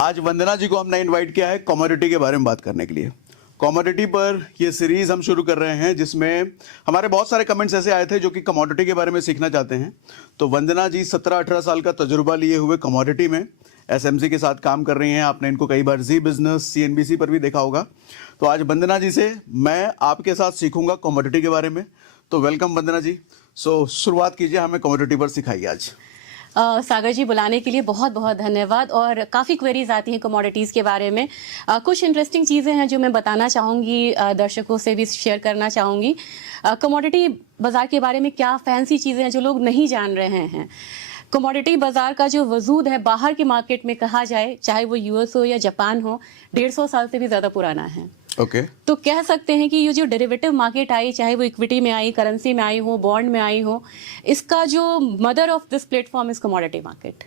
आज वंदना जी को हमने इनवाइट किया है कमोडिटी के बारे में बात करने के लिए। कमोडिटी पर ये सीरीज हम शुरू कर रहे हैं जिसमें हमारे बहुत सारे कमेंट्स ऐसे आए थे जो कि कमोडिटी के बारे में सीखना चाहते हैं। तो वंदना जी 17-18 साल का तजुर्बा लिए हुए कमोडिटी में एसएमसी के साथ काम कर रही हैं। आपने इनको कई बार जी बिजनेस सीएनबीसी पर भी देखा होगा। तो आज वंदना जी से मैं आपके साथ सीखूंगा कमोडिटी के बारे में। तो वेलकम वंदना जी। शुरुआत कीजिए, हमें कमोडिटी पर सिखाइए आज। सागर जी, बुलाने के लिए बहुत बहुत धन्यवाद। और काफ़ी क्वेरीज आती हैं कमोडिटीज़ के बारे में। कुछ इंटरेस्टिंग चीज़ें हैं जो मैं बताना चाहूँगी, दर्शकों से भी शेयर करना चाहूँगी। कमोडिटी बाज़ार के बारे में क्या फैंसी चीज़ें हैं जो लोग नहीं जान रहे हैं। कमोडिटी बाज़ार का जो वजूद है बाहर के मार्केट में कहा जाए, चाहे वो यूएस हो या जापान हो, 150 साल से भी ज़्यादा पुराना है। ओके। तो कह सकते हैं कि ये जो डेरिवेटिव मार्केट आई, चाहे वो इक्विटी में आई, करेंसी में आई हो, बॉन्ड में आई हो, इसका जो mother of this platform is commodity market.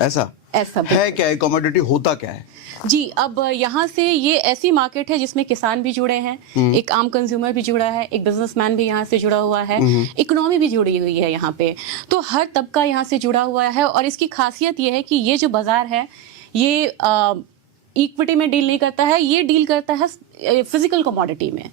ऐसा है क्या है? कमोडिटी होता क्या है जी? अब यहाँ से ये ऐसी मार्केट है जिसमें किसान भी जुड़े हैं, एक आम कंज्यूमर भी जुड़ा है, एक बिजनेसमैन भी यहाँ से जुड़ा हुआ है, इकोनॉमी भी जुड़ी हुई है यहाँ पे। तो हर तबका यहाँ से जुड़ा हुआ है। और इसकी खासियत ये है कि ये जो बाजार है ये इक्विटी में डील नहीं करता है, ये डील करता है फिजिकल कमोडिटी में।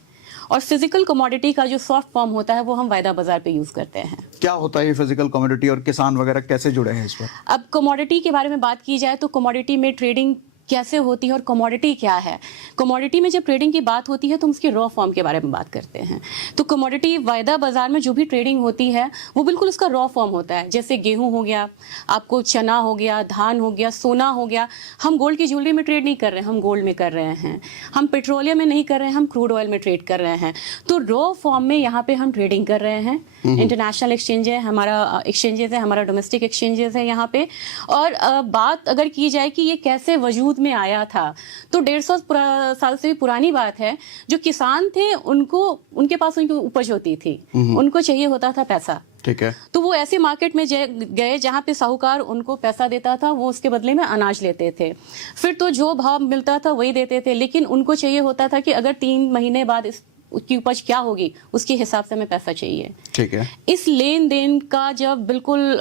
और फिजिकल कमोडिटी का जो सॉफ्ट फॉर्म होता है वो हम वायदा बाजार पे यूज करते हैं। क्या होता है ये फिजिकल कमोडिटी और किसान वगैरह कैसे जुड़े हैं इस पर? अब कमोडिटी के बारे में बात की जाए तो कमोडिटी में ट्रेडिंग कैसे होती है और कमोडिटी क्या है। कमोडिटी में जब ट्रेडिंग की बात होती है तो हम उसकी रॉ फॉर्म के बारे में बात करते हैं। तो कमोडिटी वायदा बाजार में जो भी ट्रेडिंग होती है वो बिल्कुल उसका रॉ फॉर्म होता है। जैसे गेहूं हो गया, आपको चना हो गया, धान हो गया, सोना हो गया। हम गोल्ड की ज्वेलरी में ट्रेड नहीं कर रहे हैं, हम गोल्ड में कर रहे हैं। हम पेट्रोलियम में नहीं कर रहे हैं, हम क्रूड ऑयल में ट्रेड कर रहे हैं। तो रॉ फॉर्म में यहाँ पे हम ट्रेडिंग कर रहे हैं। इंटरनेशनल एक्सचेंज है हमारा, एक्सचेंजेस है हमारा, डोमेस्टिक एक्सचेंजेस है यहाँ पे। और बात अगर की जाए कि ये कैसे वजूद में आया था, तो 150 साल से भी पुरानी बात है। जो किसान थे उनको, उनके पास उनकी उपज होती थी, उनको चाहिए होता था पैसा। ठीक है। तो वो ऐसे मार्केट में गए जहां पे साहूकार उनको पैसा देता था, वो उसके बदले में अनाज लेते थे। फिर तो जो भाव मिलता था वही देते थे, लेकिन उनको चाहिए होता था कि अगर 3 महीने बाद उसकी उपज क्या होगी उसके हिसाब से हमें पैसा चाहिए। ठीक है। इस लेन देन का जब बिल्कुल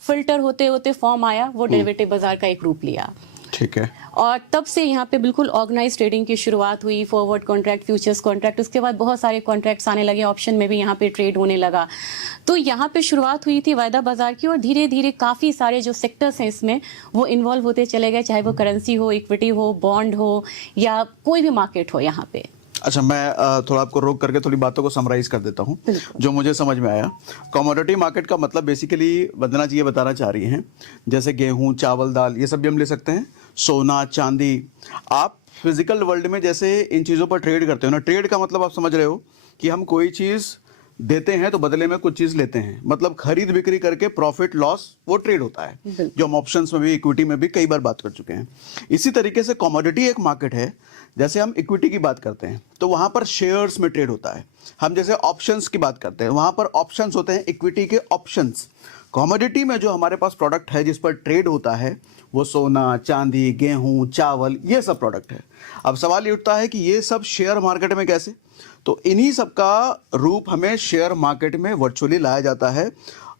फिल्टर होते होते फॉर्म आया, वो डेरिवेटिव बाजार का एक रूप लिया। ठीक है। और तब से यहाँ पे बिल्कुल ऑर्गेनाइज ट्रेडिंग की शुरुआत हुई। फॉरवर्ड कॉन्ट्रैक्ट, फ्यूचर्स कॉन्ट्रैक्ट, उसके बाद बहुत सारे कॉन्ट्रैक्ट्स आने लगे, ऑप्शन में भी यहाँ पे ट्रेड होने लगा। तो यहाँ पे शुरुआत हुई थी वायदा बाजार की, और धीरे धीरे काफ़ी सारे जो सेक्टर्स हैं इसमें वो इन्वॉल्व होते चले गए, चाहे वो करेंसी हो, इक्विटी हो, बॉन्ड हो, या कोई भी मार्केट हो यहाँ पे। अच्छा, मैं थोड़ा आपको रोक करके थोड़ी बातों को समराइज कर देता हूँ जो मुझे समझ में आया। कमोडिटी मार्केट का मतलब बेसिकली वंदना जी ये बताना चाह रही हैं, जैसे गेहूं, चावल, दाल, ये सब भी हम ले सकते हैं, सोना, चांदी। आप फिजिकल वर्ल्ड में जैसे इन चीज़ों पर ट्रेड करते हो ना, ट्रेड का मतलब आप समझ रहे हो कि हम कोई चीज़ देते हैं तो बदले में कुछ चीज़ लेते हैं, मतलब खरीद बिक्री करके प्रॉफिट लॉस वो ट्रेड होता है, जो हम ऑप्शंस में भी, इक्विटी में भी कई बार बात कर चुके हैं। इसी तरीके से कमोडिटी एक मार्केट है। जैसे हम इक्विटी की बात करते हैं तो वहाँ पर शेयर्स में ट्रेड होता है। हम जैसे ऑप्शंस की बात करते हैं, वहाँ पर ऑप्शंस होते हैं, इक्विटी के ऑप्शंस। कमोडिटी में जो हमारे पास प्रोडक्ट है जिस पर ट्रेड होता है वो सोना, चांदी, गेहूं, चावल, ये सब प्रोडक्ट है। अब सवाल ये उठता है कि ये सब शेयर मार्केट में कैसे? तो इन्हीं सब का रूप हमें शेयर मार्केट में वर्चुअली लाया जाता है,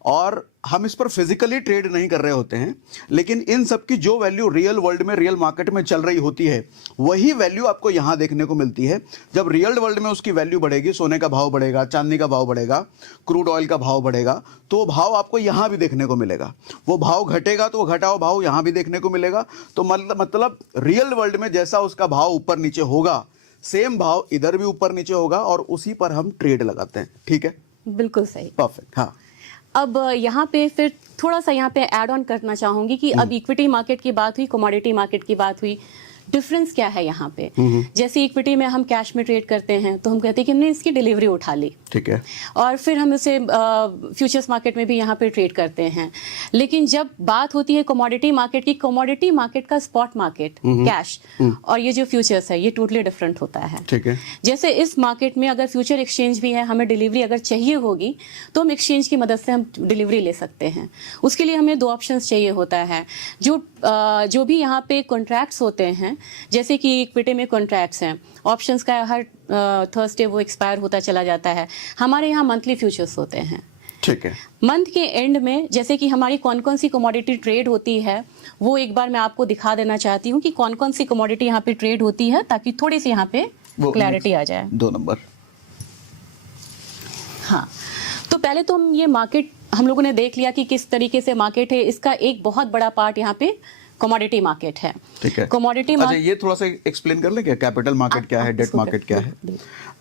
और हम इस पर फिजिकली ट्रेड नहीं कर रहे होते हैं, लेकिन इन सब की जो वैल्यू रियल वर्ल्ड में, रियल मार्केट में चल रही होती है, वही वैल्यू आपको यहाँ देखने को मिलती है। जब रियल वर्ल्ड में उसकी वैल्यू बढ़ेगी, सोने का भाव बढ़ेगा, चांदी का भाव बढ़ेगा, क्रूड ऑयल का भाव बढ़ेगा, तो वो भाव आपको यहाँ भी देखने को मिलेगा। वो भाव घटेगा तो वो घटा हुआ भाव यहाँ भी देखने को मिलेगा। तो मतलब रियल वर्ल्ड में जैसा उसका भाव ऊपर नीचे होगा, सेम भाव इधर भी ऊपर नीचे होगा, और उसी पर हम ट्रेड लगाते हैं। ठीक है, बिल्कुल सही, परफेक्ट। हाँ, अब यहाँ पे फिर थोड़ा सा यहाँ पे ऐड ऑन करना चाहूंगी कि अब इक्विटी मार्केट की बात हुई, कमोडिटी मार्केट की बात हुई, डिफरेंस क्या है यहाँ पे। जैसे इक्विटी में हम कैश में ट्रेड करते हैं तो हम कहते हैं कि हमने इसकी डिलीवरी उठा ली, ठीक है, और फिर हम उसे फ्यूचर्स मार्केट में भी यहाँ पे ट्रेड करते हैं। लेकिन जब बात होती है कमोडिटी मार्केट की, कमोडिटी मार्केट का स्पॉट मार्केट, कैश, और ये जो फ्यूचर्स है ये टोटली डिफरेंट होता है। ठीक है। जैसे इस मार्केट में अगर फ्यूचर एक्सचेंज भी है, हमें डिलीवरी अगर चाहिए होगी तो हम एक्सचेंज की मदद से हम डिलीवरी ले सकते हैं। उसके लिए हमें 2 ऑप्शंस चाहिए होता है। जो भी यहाँ पे कॉन्ट्रैक्ट्स होते हैं, जैसे कि इक्विटी में कॉन्ट्रैक्ट्स हैं, ऑप्शंस का हर थर्सडे वो एक्सपायर होता चला जाता है। हमारे यहाँ मंथली फ्यूचर्स होते हैं। ठीक है। मंथ के एंड में जैसे कि हमारी कौन कौन सी कमोडिटी ट्रेड होती है वो एक बार मैं आपको दिखा देना चाहती हूँ कि कौन कौन सी कमोडिटी यहाँ पे ट्रेड होती है, ताकि थोड़ी सी यहाँ पे क्लैरिटी आ जाए। 2 नंबर। हाँ, तो पहले तो हम लोगों ने देख लिया कि किस तरीके से मार्केट है। इसका एक बहुत बड़ा पार्ट यहाँ पे कमोडिटी मार्केट है। ठीक है। कमोडिटी अच्छा, ये थोड़ा सा एक्सप्लेन कर ले क्या, कैपिटल मार्केट क्या है, डेट मार्केट क्या है,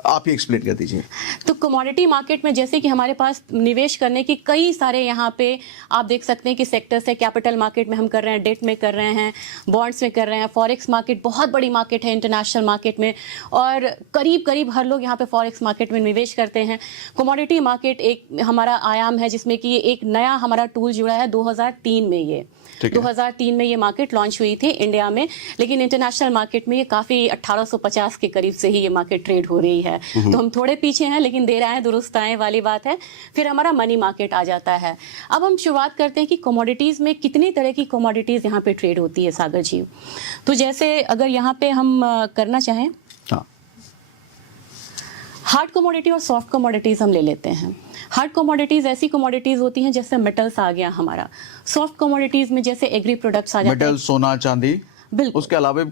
आप ही एक्सप्लेन कर दीजिए। तो कमोडिटी मार्केट में जैसे कि हमारे पास निवेश करने की कई सारे यहाँ पे आप देख सकते हैं कि सेक्टर्स है। कैपिटल मार्केट में हम कर रहे हैं, डेट में कर रहे हैं, बॉन्ड्स में कर रहे हैं, फॉरेक्स मार्केट बहुत बड़ी मार्केट है इंटरनेशनल मार्केट में, और करीब करीब हर लोग यहाँ पे फॉरेक्स मार्केट में निवेश करते हैं। कमोडिटी मार्केट एक हमारा आयाम है जिसमें कि एक नया हमारा टूल जुड़ा है 2003 में। ये 2003 में ये मार्केट लॉन्च हुई थी इंडिया में, लेकिन इंटरनेशनल मार्केट में ये काफ़ी 1850 के करीब से ही ये मार्केट ट्रेड हो रही है। तो हम थोड़े पीछे हैं, लेकिन दे रहे हैं, दुरुस्त आए वाली बात है। फिर हमारा मनी मार्केट आ जाता है। अब हम शुरुआत करते हैं कि कमोडिटीज़ में कितनी तरह की कमोडिटीज़ यहाँ पे ट्रेड होती है सागर जी। तो जैसे अगर यहाँ पे हम करना चाहें, हार्ड कमोडिटी और सॉफ्ट कमोडिटीज़ हम ले लेते हैं। हार्ड कमोडिटीज़ ऐसी कमोडिटीज़ होती हैं जैसे मेटल्स आ गया हमारा। सॉफ्ट कमोडिटीज़ में जैसे एग्री प्रोडक्ट्स आ जाते हैं। मेटल, सोना, चांदी, बिल्कुल। उसके अलावा भी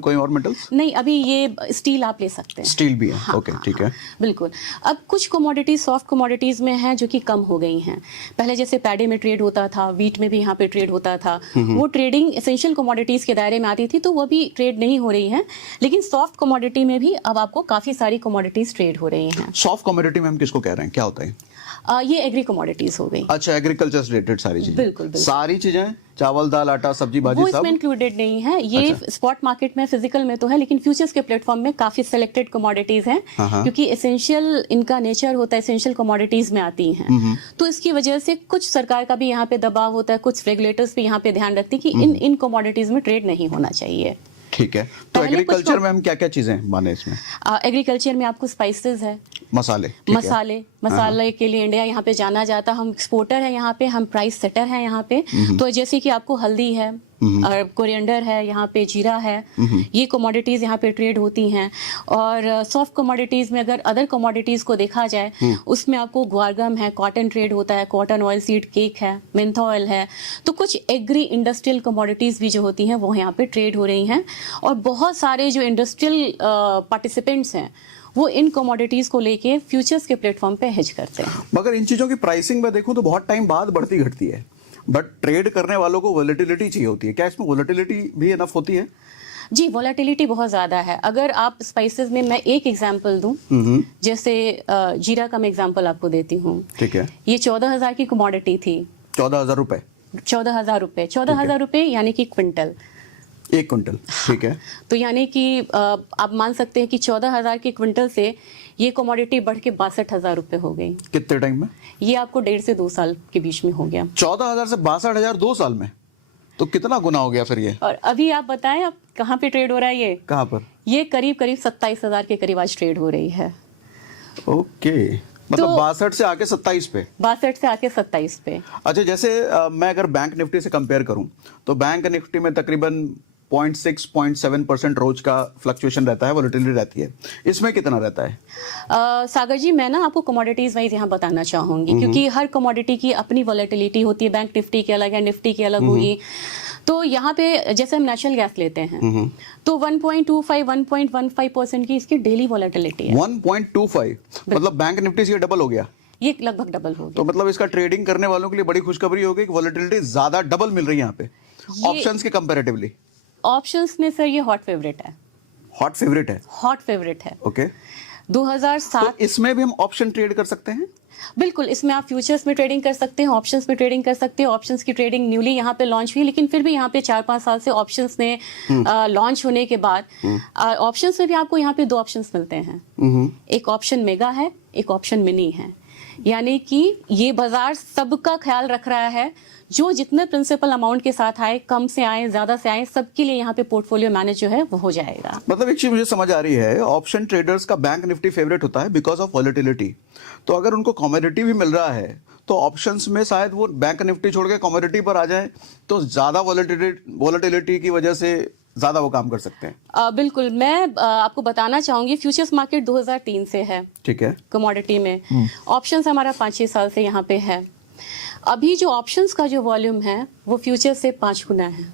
कोई और मेटल्स? नहीं, अभी ये स्टील आप ले सकते हैं। स्टील भी है। हाँ, ओके, ठीक है। बिल्कुल। अब कुछ कमोडिटीज सॉफ्ट कमोडिटीज में हैं जो कि कम हो गई हैं। पहले जैसे पैडी में ट्रेड होता था, वीट में भी यहाँ पे ट्रेड होता था, वो ट्रेडिंग एसेंशियल कमोडिटीज के दायरे में आती थी, तो वो भी ट्रेड नहीं हो रही है। लेकिन सॉफ्ट कमोडिटी में भी अब आपको काफी सारी कमोडिटीज ट्रेड हो रही हैं। सॉफ्ट कमोडिटी में हम किसको कह रहे हैं, क्या होता है? ये एग्री कमोडिटीज हो गई। अच्छा, एग्रीकल्चर से रिलेटेड सारी चीजें। बिल्कुल। सारी चीजें, चावल, दाल, आटा, सब्जी, भाजी, वो सब इसमें इंक्लूडेड नहीं है। ये स्पॉट मार्केट में, फिजिकल में तो है, लेकिन फ्यूचर्स के प्लेटफॉर्म में काफी सिलेक्टेड कमोडिटीज हैं, क्योंकि एसेंशियल इनका नेचर होता है, एसेंशियल कमोडिटीज में आती हैं। तो इसकी वजह से कुछ सरकार का भी यहाँ पे दबाव होता है, कुछ रेगुलेटर्स भी यहाँ पे ध्यान रखती है कि इन कमोडिटीज में ट्रेड नहीं होना चाहिए। ठीक है। तो एग्रीकल्चर में हम क्या क्या चीजें माने इसमें? एग्रीकल्चर में आपको स्पाइसेस है, मसाले के लिए इंडिया यहाँ पे जाना जाता है। हम एक्सपोर्टर है यहाँ पे, हम प्राइस सेटर है यहाँ पे। तो जैसे कि आपको हल्दी है और कोरिएंडर है, यहाँ पे जीरा है, ये कमोडिटीज यहाँ पे ट्रेड होती हैं। और सॉफ्ट कमोडिटीज में अगर अदर कमोडिटीज को देखा जाए, उसमें आपको ग्वारगम है, कॉटन ट्रेड होता है, कॉटन ऑयल सीड केक है, मेंथा ऑयल है। तो कुछ एग्री इंडस्ट्रियल कमोडिटीज भी जो होती हैं वो यहाँ पे ट्रेड हो रही हैं। और बहुत सारे जो इंडस्ट्रियल पार्टिसिपेंट्स हैं वो इन कमोडिटीज को लेके फ्यूचर्स के प्लेटफॉर्म पे हेज करते हैं। मगर इन चीजों की प्राइसिंग में देखूं तो बहुत टाइम बाद बढ़ती घटती है, बट ट्रेड करने वालों को वोलेटिलिटी चाहिए होती है। क्या इसमें वोलेटिलिटी भी इनफ होती है? जी, वोलेटिलिटी बहुत ज़्यादा है। अगर आप स्पाइसेस में मैं एक एग्जांपल दूं, जैसे जीरा का मैं एग्जांपल आपको देती हूँ। ठीक है। ये 14,000 की कमोडिटी थी। 14,000 रुपए? 14,000 रुपए, 14,000 रुपए यानी कि क्विंटल, 1 क्विंटल। ठीक है। तो यानी कि आप मान सकते हैं कि 14,000 के क्विंटल से ये कमोडिटी बढ़ के 62,000 रुपए हो गई। कितने टाइम में? ये आपको 1.5 से 2 साल के बीच में हो गया। 14,000 से 62,000 2 साल में, तो कितना गुना हो गया फिर ये? और अभी आप बताएं, अब कहाँ पे ट्रेड हो रहा है ये? कहाँ पर? ये करीब करीब 27,000 के करीब आज ट्रेड हो रही है। ओके, मतलब 62 से आके 27 पे? 62 से आके 27 पे। अच्छा, जैसे मैं अगर बैंक निफ्टी से कंपेयर करूं तो बैंक निफ्टी में तकरीबन 0.6-0.7% रोज का फ्लक्चुएशन रहता है, वोलेटिलिटी रहती है। इसमें कितना रहता है? सागर जी, मैं ना आपको कमोडिटीज वाइज यहाँ बताना चाहूंगी, क्योंकि हर कमोडिटी की अपनी वोलेटिलिटी होती है। बैंक निफ्टी की अलग है, निफ्टी की अलग होगी। तो यहाँ पे जैसे हम नेचुरल गैस लेते हैं तो 1.25-1.15% की इसकी डेली वोलेटिलिटी है। 1.25 मतलब बैंक निफ्टी से डबल हो गया? ये लगभग डबल हो गया। तो मतलब इसका ट्रेडिंग करने वालों के लिए बड़ी खुशखबरी होगी कि वोलेटिलिटी ज्यादा, डबल मिल रही है यहाँ पे ऑप्शंस के कंपैरेटिवली। ऑप्शंस में सर ये हॉट फेवरेट है। हॉट फेवरेट है? हॉट फेवरेट है। ओके। 2007। तो इसमें भी हम ऑप्शन ट्रेड कर सकते हैं? बिल्कुल, इसमें आप फ्यूचर्स में ट्रेडिंग कर सकते हैं, ऑप्शंस में ट्रेडिंग कर सकते हैं। ऑप्शंस की ट्रेडिंग न्यूली यहाँ पे लॉन्च हुई, लेकिन फिर भी यहाँ पे 4-5 साल से ऑप्शंस ने लॉन्च होने के बाद ऑप्शंस में भी आपको यहाँ पे 2 ऑप्शंस मिलते हैं। एक ऑप्शन मेगा है, एक ऑप्शन मिनी है। यानी कि ये बाजार सबका ख्याल रख रहा है, जो जितने प्रिंसिपल अमाउंट के साथ आए, कम से आए, ज्यादा से आए, सबके लिए यहाँ पे पोर्टफोलियो मैनेज जो है वो हो जाएगा। मतलब एक चीज मुझे समझ आ रही है, ऑप्शन ट्रेडर्स का बैंक निफ्टी फेवरेट होता है बिकॉज ऑफ वॉलेटिलिटी। तो अगर उनको कमोडिटी भी मिल रहा है तो ऑप्शंस में शायद वो बैंक निफ्टी छोड़ के कमोडिटी पर आ जाए, तो ज्यादा वॉलेटिलिटी की वजह से ज्यादा वो काम कर सकते हैं? बिल्कुल, मैं आपको बताना चाहूंगी फ्यूचर्स मार्केट 2003 से है ठीक है। कमोडिटी में। ऑप्शंस हमारा 5-6 साल से यहाँ पे है। अभी जो ऑप्शंस का जो वॉल्यूम है वो फ्यूचर से 5 गुना है।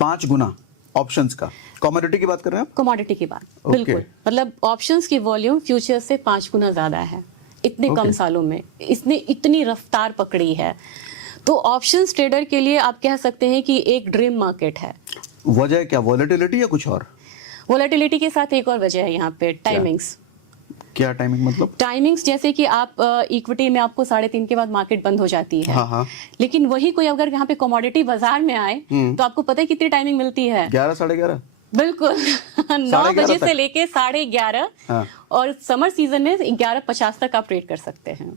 5 गुना ऑप्शंस का? कमोडिटी की बात कर रहे हैं आप? कमोडिटी की बात, Okay. बिल्कुल। मतलब ऑप्शंस की वॉल्यूम फ्यूचर से 5 गुना ज्यादा है इतने कम Okay. सालों में। इसने इतनी रफ्तार पकड़ी है, तो ऑप्शंस ट्रेडर के लिए आप कह सकते हैं कि एक ड्रीम मार्केट है। वजह क्या, वॉलेटिलिटी या कुछ और? वोलेटिलिटी के साथ एक और वजह है यहाँ पे, टाइमिंग्स। क्या टाइमिंग मतलब? टाइमिंग्स जैसे कि आप इक्विटी में आपको 3:30 के बाद मार्केट बंद हो जाती है। हाँ हाँ। लेकिन वही कोई अगर यहाँ पे कमोडिटी बाजार में आए तो आपको पता है कितनी टाइमिंग मिलती है? 11 साढ़े 11? बिल्कुल 9 बजे से लेके 11:30। हाँ। और समर सीजन में 11:50 तक आप ट्रेड कर सकते हैं।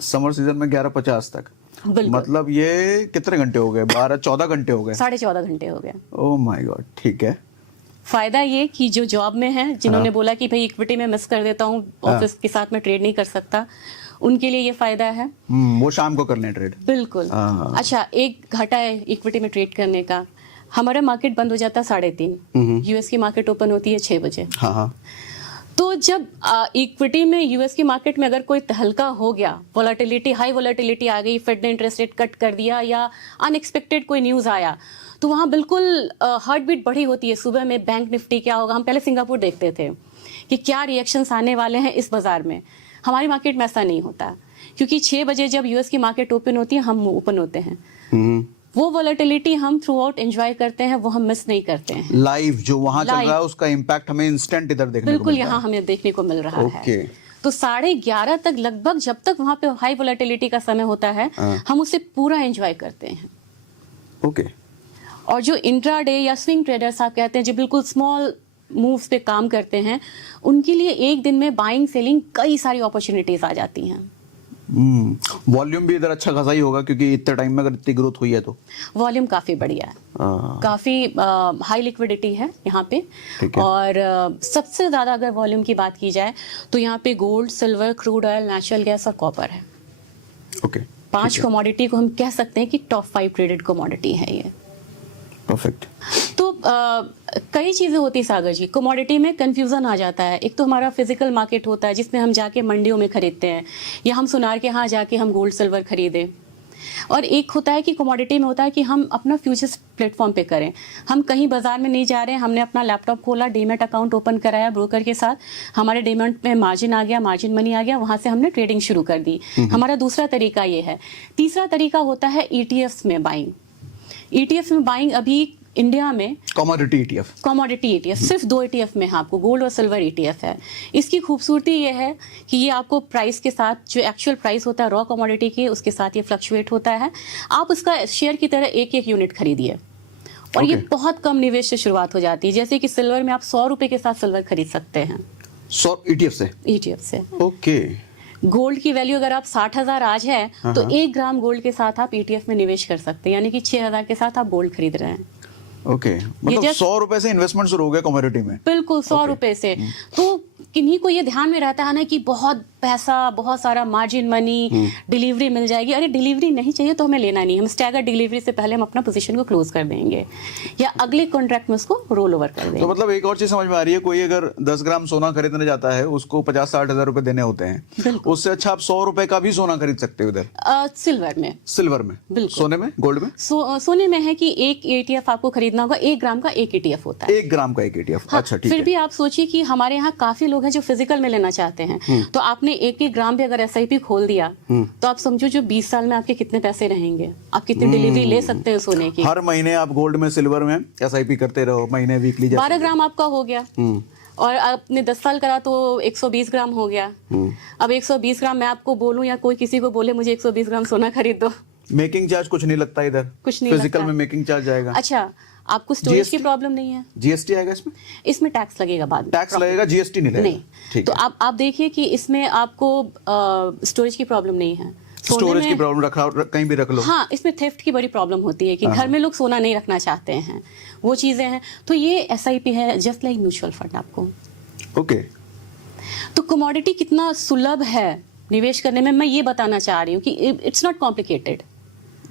समर सीजन में 11:50 तक? बिल्कुल। मतलब ये कितने घंटे हो गए? 12-14 घंटे हो गए? 14.5 घंटे हो गए। ओह माय गॉड, ठीक है। फायदा ये कि जो जॉब में है, जिन्होंने बोला कि भाई इक्विटी में मिस कर देता हूँ, ऑफिस के साथ में ट्रेड नहीं कर सकता, उनके लिए ये फायदा है। वो शाम को कर लें ट्रेड। बिल्कुल। हाँ। अच्छा, एक घाटा है इक्विटी में ट्रेड करने का। हमारा मार्केट बंद हो जाता है 3:30, यूएस की मार्केट ओपन होती है 6 बजे। हाँ हाँ। तो जब इक्विटी में यूएस की मार्केट में अगर कोई तहलका हो गया, वोलेटिलिटी, हाई वोलेटिलिटी आ गई, फेड ने इंटरेस्ट रेट कट कर दिया या अनएक्सपेक्टेड कोई न्यूज़ आया, तो वहाँ बिल्कुल हार्ट बीट बढ़ी होती है। सुबह में बैंक निफ्टी क्या होगा, हम पहले सिंगापुर देखते थे कि क्या रिएक्शंस आने वाले हैं इस बाजार में। हमारी मार्केट में ऐसा नहीं होता, क्योंकि 6 बजे जब यूएस की मार्केट ओपन होती है, हम ओपन होते हैं। वो वोलेटिलिटी हम थ्रू आउट एंजॉय करते हैं, वो हम मिस नहीं करते हैं। लाइव जो वहां चल Live. रहा है उसका इम्पैक्ट हमें इंस्टेंट इधर देखने को बिल्कुल, मिलता यहाँ हमें देखने को मिल रहा Okay. है। तो 11:30 तक लगभग, जब तक वहां पे हाई वोलेटिलिटी का समय होता है, हम उसे पूरा एंजॉय करते हैं। है। ओके। और जो इंट्राडे या स्विंग ट्रेडर्स आप कहते हैं, जो बिल्कुल स्मॉल मूव्स पे काम करते हैं, उनके लिए एक दिन में बाइंग सेलिंग कई सारी अपॉर्चुनिटीज आ जाती हैं। वॉल्यूम भी इधर अच्छा खासा ही होगा, क्योंकि इतने टाइम में अगर इतनी ग्रोथ हुई है तो वॉल्यूम काफी बढ़िया है, काफी हाई लिक्विडिटी है यहाँ पे। ठीक है। और सबसे ज्यादा अगर वॉल्यूम की बात की जाए तो यहाँ पे gold, silver, crude oil, natural gas और कॉपर है। ओके। 5 कमोडिटी को हम कह सकते हैं कि टॉप 5 ट्रेडेड कमोडिटी है ये। परफेक्ट। तो कई चीजें होती है सागर जी, कमोडिटी में कंफ्यूजन आ जाता है। एक तो हमारा फिजिकल मार्केट होता है जिसमें हम जाके मंडियों में खरीदते हैं, या हम सुनार के यहाँ जाके हम गोल्ड सिल्वर खरीदें। और एक होता है कि कमोडिटी में होता है कि हम अपना फ्यूचर्स प्लेटफॉर्म पे करें। हम कहीं बाजार में नहीं जा रहे हैं, हमने अपना लैपटॉप खोला, डीमैट अकाउंट ओपन कराया ब्रोकर के साथ, हमारे डीमैट में मार्जिन आ गया, मार्जिन मनी आ गया, वहां से हमने ट्रेडिंग शुरू कर दी। हमारा दूसरा तरीका ये है। तीसरा तरीका होता है ईटीएफ्स में बाइंग। ईटीएफ में बाइंग अभी इंडिया में कमोडिटी ईटीएफ, कमोडिटी ईटीएफ सिर्फ 2 ईटीएफ में है आपको, गोल्ड और सिल्वर ईटीएफ है। इसकी खूबसूरती ये है कि ये आपको प्राइस के साथ, जो एक्चुअल प्राइस होता है रॉ कमोडिटी की, उसके साथ ये फ्लक्चुएट होता है। आप उसका शेयर की तरह एक एक यूनिट खरीदिए, और ये बहुत कम निवेश से शुरुआत हो जाती है। जैसे कि सिल्वर में आप 100 रुपए के साथ सिल्वर खरीद सकते हैं 100 ईटीएफ से। ईटीएफ से। ओके। गोल्ड की वैल्यू अगर आप 60,000 आज है तो 1 ग्राम गोल्ड के साथ आप ईटीएफ में निवेश कर सकते हैं, यानी कि 6,000 के साथ आप गोल्ड खरीद रहे हैं। ओके, मतलब 100 रुपए से इन्वेस्टमेंट शुरू हो गया कमोडिटी में? बिल्कुल, 100 रुपए से। तो किन्हीं को ये ध्यान में रहता है ना कि बहुत पैसा, बहुत सारा मार्जिन मनी, डिलीवरी मिल जाएगी। अरे डिलीवरी नहीं चाहिए तो हमें लेना नहीं, हम स्टैगर डिलीवरी से पहले हम अपना पोजीशन को क्लोज कर देंगे या अगले कॉन्ट्रैक्ट में उसको रोल ओवर कर देंगे। तो मतलब एक और चीज समझ में आ रही है, कोई अगर 10 ग्राम सोना खरीदने जाता है, उसको 50-60 हजार रुपए देने होते हैं, उससे अच्छा आप 100 रुपए का भी सोना खरीद सकते हो इधर। सिल्वर में, सिल्वर में, बिल्कुल। सोने में, गोल्ड में? सोने में है कि एक ईटीएफ आपको खरीदना होगा, 1 ग्राम का एक ईटीएफ होता है। 1 ग्राम का एक ईटीएफ। हाँ, अच्छा, ठीक फिर है। भी आप सोचिए कि हमारे यहाँ काफी लोग हैं जो फिजिकल में लेना चाहते हैं, तो आपने 1-1 ग्राम भी अगर एसआईपी खोल दिया तो आप समझो जो 20 साल में आपके कितने पैसे रहेंगे, आप कितनी डिलीवरी ले सकते हो सोने की। हर महीने आप गोल्ड में, सिल्वर में एसआईपी करते रहो, महीने, वीकली। 12 ग्राम आपका हो गया, और आपने 10 साल करा तो 120 ग्राम हो गया। अब 120 ग्राम मैं आपको बोलूं या कोई किसी को बोले मुझे 120 ग्राम सोना खरीद दो, मेकिंग चार्ज कुछ नहीं लगता इधर? कुछ नहीं फिजिकल लगता। में मेकिंग चार्ज आएगा? अच्छा, आपको स्टोरेज की GST? प्रॉब्लम नहीं है? जीएसटी आएगा इसमें? इसमें टैक्स लगेगा बाद में। टैक्स लगेगा, जीएसटी नहीं लगेगा? नहीं। ठीक तो है। आप देखिए कि इसमें आपको स्टोरेज की प्रॉब्लम नहीं है। सोने स्टोरेज की में- प्रॉब्लम कहीं भी रख लो। हाँ, इसमें थेफ्ट की बड़ी प्रॉब्लम होती है कि घर में लोग सोना नहीं रखना चाहते हैं, वो चीजें हैं। तो ये एसआईपी है, जस्ट लाइक म्यूचुअल फंड आपको। ओके। तो कमोडिटी कितना सुलभ है निवेश करने में, मैं ये बताना चाह रही हूँ कि इट्स नॉट कॉम्प्लिकेटेड।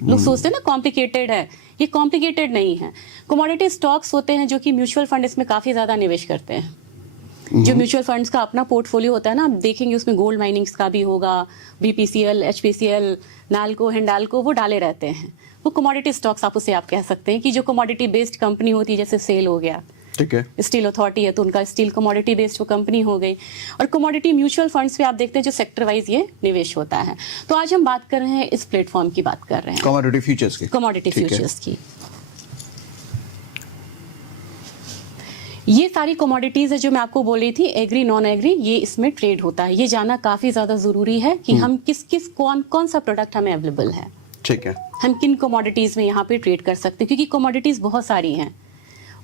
लोग सोचते हैं ना कॉम्प्लिकेटेड है, ये कॉम्प्लिकेटेड नहीं है। कमोडिटी स्टॉक्स होते हैं जो कि म्यूचुअल फंड इसमें काफ़ी ज़्यादा निवेश करते हैं। जो म्यूचुअल फंड्स का अपना पोर्टफोलियो होता है ना, आप देखेंगे उसमें गोल्ड माइनिंग्स का भी होगा, BPCL, HPCL, नाल्को, हिंडाल्को वो डाले रहते हैं। वो कमोडिटी स्टॉक्स आप कह सकते हैं कि जो कमोडिटी बेस्ड कंपनी होती है, जैसे सेल हो गया, ठीक है, स्टील अथॉरिटी है तो उनका स्टील कमोडिटी बेस्ड वो कंपनी हो गई। और कमोडिटी म्यूचुअल फंड्स पे आप देखते हैं जो सेक्टर वाइज ये निवेश होता है। तो आज हम बात कर रहे हैं इस प्लेटफॉर्म की, बात कर रहे हैं कमोडिटी फ्यूचर्स की, कमोडिटी ठीक है। फ्यूचर्स की। ये सारी कमोडिटीज है जो मैं आपको बोल रही थी, एग्री नॉन एग्री, ये इसमें ट्रेड होता है। ये जानना काफी ज्यादा जरूरी है कि हम कौन सा प्रोडक्ट हमें अवेलेबल है, ठीक है, हम किन कमोडिटीज में यहाँ पे ट्रेड कर सकते हैं, क्योंकि कमोडिटीज बहुत सारी हैं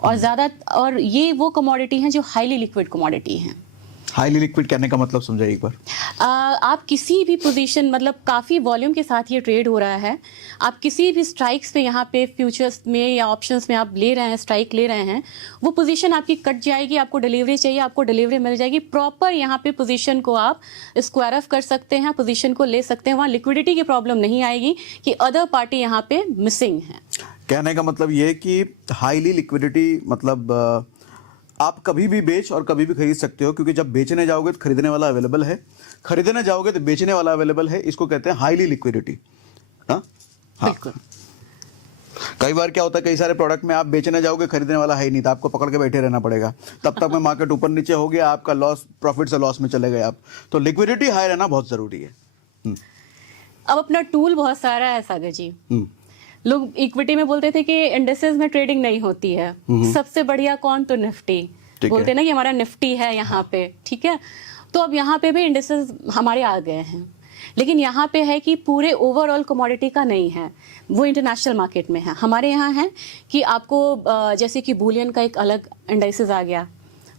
और ये वो कमोडिटी हैं जो हाईली लिक्विड कमोडिटी हैं। हाईली लिक्विड कहने का मतलब समझाइए एक बार। आप किसी भी पोजीशन, मतलब काफ़ी वॉल्यूम के साथ ये ट्रेड हो रहा है, आप किसी भी स्ट्राइक्स पे यहाँ पे फ्यूचर्स में या ऑप्शंस में आप ले रहे हैं, स्ट्राइक ले रहे हैं, वो पोजीशन आपकी कट जाएगी, आपको डिलीवरी चाहिए, आपको डिलीवरी मिल जाएगी प्रॉपर। यहाँ पे पोजीशन को आप स्क्वायर ऑफ कर सकते हैं, पोजीशन को ले सकते हैं, वहाँ लिक्विडिटी की प्रॉब्लम नहीं आएगी कि अदर पार्टी यहाँ पे मिसिंग है। कहने का मतलब ये है कि हाईली लिक्विडिटी मतलब आप कभी भी बेच और कभी भी खरीद सकते हो, क्योंकि जब बेचने जाओगे तो खरीदने वाला अवेलेबल है, खरीदने जाओगे तो बेचने वाला अवेलेबल है। इसको कहते हैं हाईली लिक्विडिटी। हाँ, बिल्कुल। कई बार क्या होता है, कई सारे प्रोडक्ट में आप बेचने जाओगे, खरीदने वाला है ही नहीं, तो आपको पकड़ के बैठे रहना पड़ेगा। तब तक में मार्केट ऊपर नीचे हो गया, आपका लॉस, प्रॉफिट से लॉस में चले गए आप। तो लिक्विडिटी हाई रहना बहुत जरूरी है। अब अपना टूल बहुत सारा है सागर जी। लोग इक्विटी में बोलते थे कि इंडेक्सेस में ट्रेडिंग नहीं होती है, सबसे बढ़िया कौन, तो निफ्टी बोलते ना कि हमारा निफ्टी है यहाँ पे, ठीक है। तो अब यहाँ पे भी इंडेक्सेस हमारे आ गए हैं, लेकिन यहाँ पे है कि पूरे ओवरऑल कमोडिटी का नहीं है, वो इंटरनेशनल मार्केट में है। हमारे यहाँ है कि आपको जैसे कि बुलियन का एक अलग इंडेक्सेस आ गया,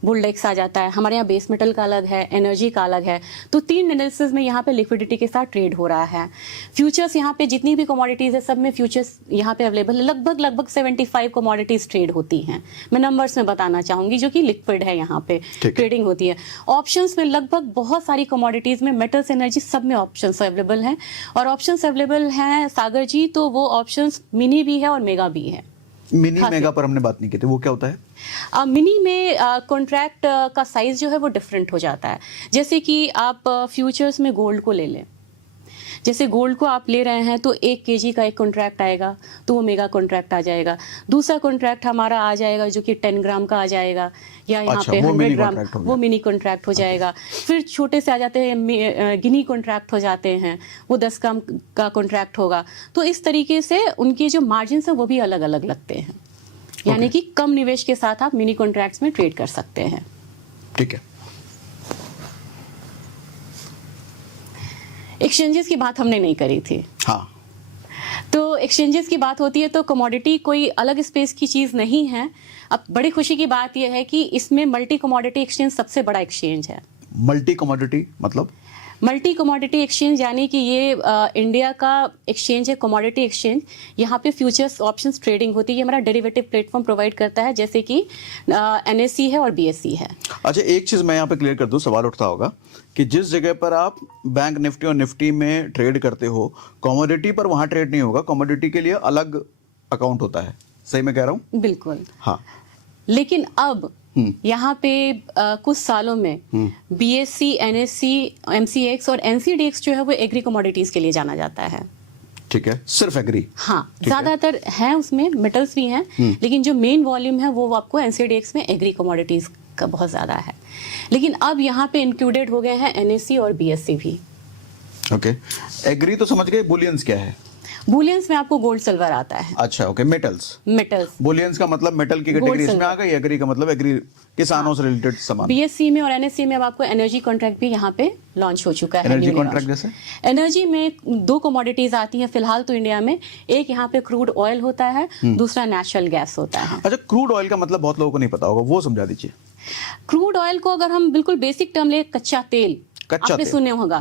बुलडेक्स आ जाता है, हमारे यहाँ बेस मेटल का अलग है, एनर्जी का अलग है। तो 3 इंडेक्सेस में यहाँ पे लिक्विडिटी के साथ ट्रेड हो रहा है। फ्यूचर्स यहाँ पे जितनी भी कमोडिटीज है सब में फ्यूचर्स यहाँ पे अवेलेबल है। लगभग 75 कमोडिटीज ट्रेड होती हैं। मैं नंबर्स में बताना चाहूंगी जो कि लिक्विड है, यहाँ पे ट्रेडिंग होती है। ऑप्शंस में लगभग बहुत सारी कमोडिटीज में, मेटल्स, एनर्जी, सब में ऑप्शंस अवेलेबल हैं। और ऑप्शंस अवेलेबल हैं सागर जी, तो वो ऑप्शंस मिनी भी है और मेगा भी है। मिनी मेगा पर हमने बात नहीं की थी, वो क्या होता है? मिनी में कॉन्ट्रैक्ट का साइज जो है वो डिफरेंट हो जाता है। जैसे कि आप फ्यूचर्स में गोल्ड को ले लें, जैसे गोल्ड को आप ले रहे हैं तो 1 kg का एक कॉन्ट्रैक्ट आएगा, तो वो मेगा कॉन्ट्रैक्ट आ जाएगा। दूसरा कॉन्ट्रैक्ट हमारा आ जाएगा जो कि 10 ग्राम का आ जाएगा, या यहाँ पे 100 ग्राम, वो मिनी कॉन्ट्रैक्ट हो जाएगा। फिर छोटे से आ जाते हैं गिनी कॉन्ट्रैक्ट हो जाते हैं, वो 10 ग्राम का कॉन्ट्रैक्ट होगा। तो इस तरीके से उनके जो मार्जिन है वो भी अलग अलग लगते हैं। यानी कि कम निवेश के साथ आप मिनी कॉन्ट्रैक्ट्स में ट्रेड कर सकते हैं। ठीक है। एक्सचेंजेस की बात हमने नहीं करी थी। हाँ, तो एक्सचेंजेस की बात होती है तो कमोडिटी कोई अलग स्पेस की चीज नहीं है। अब बड़ी खुशी की बात यह है कि इसमें मल्टी कमोडिटी एक्सचेंज सबसे बड़ा एक्सचेंज है। मल्टी कमोडिटी मतलब? मल्टी कमोडिटी एक्सचेंज यानी कि ये इंडिया का एक्सचेंज है, कमोडिटी एक्सचेंज। यहाँ पे फ्यूचर्स ऑप्शंस ट्रेडिंग होती है। ये हमारा डेरिवेटिव प्लेटफॉर्म प्रोवाइड करता है, जैसे कि NSE है और BSE है। अच्छा, एक चीज मैं यहाँ पे क्लियर कर दूं, सवाल उठता होगा कि जिस जगह पर आप बैंक निफ्टी और निफ्टी में ट्रेड करते हो, कमोडिटी पर वहां ट्रेड नहीं होगा, कमोडिटी के लिए अलग अकाउंट होता है। सही मैं कह रहा हूँ? बिल्कुल। हाँ, लेकिन अब यहाँ पे कुछ सालों में BSE, NSE, MCX और NCDX जो है वो एग्री कमोडिटीज के लिए जाना जाता है। ठीक है, सिर्फ एग्री? हाँ, ज्यादातर है, उसमें मेटल्स भी हैं, लेकिन जो मेन वॉल्यूम है वो आपको NCDX में एग्री कमोडिटीज का बहुत ज्यादा है। लेकिन अब यहाँ पे इंक्लूडेड हो गए हैं NSE और BSE भी। ओके, एग्री तो समझ गए। बुलियंस क्या है? बुलियंस में आपको गोल्ड सिल्वर आता है। अच्छा, ओके, मेटल्स। मेटल्स, बुलियंस का मतलब मेटल की कैटेगरी इसमें आ गई, एग्री का मतलब एग्री किसानों से रिलेटेड सामान। BSE में और NSE में अब आपको एनर्जी कॉन्ट्रैक्ट भी यहाँ पे लॉन्च हो चुका है। एनर्जी कॉन्ट्रैक्ट जैसे? एनर्जी में 2 कमोडिटीज आती हैं फिलहाल तो इंडिया में। एक यहाँ पे क्रूड ऑयल होता है, दूसरा नेचुरल गैस होता है। अच्छा, क्रूड ऑयल का मतलब बहुत लोगों को नहीं पता होगा, वो समझा दीजिए। क्रूड ऑयल को अगर हम बिल्कुल बेसिक टर्म ले, कच्चा तेल, आपने सुने होगा।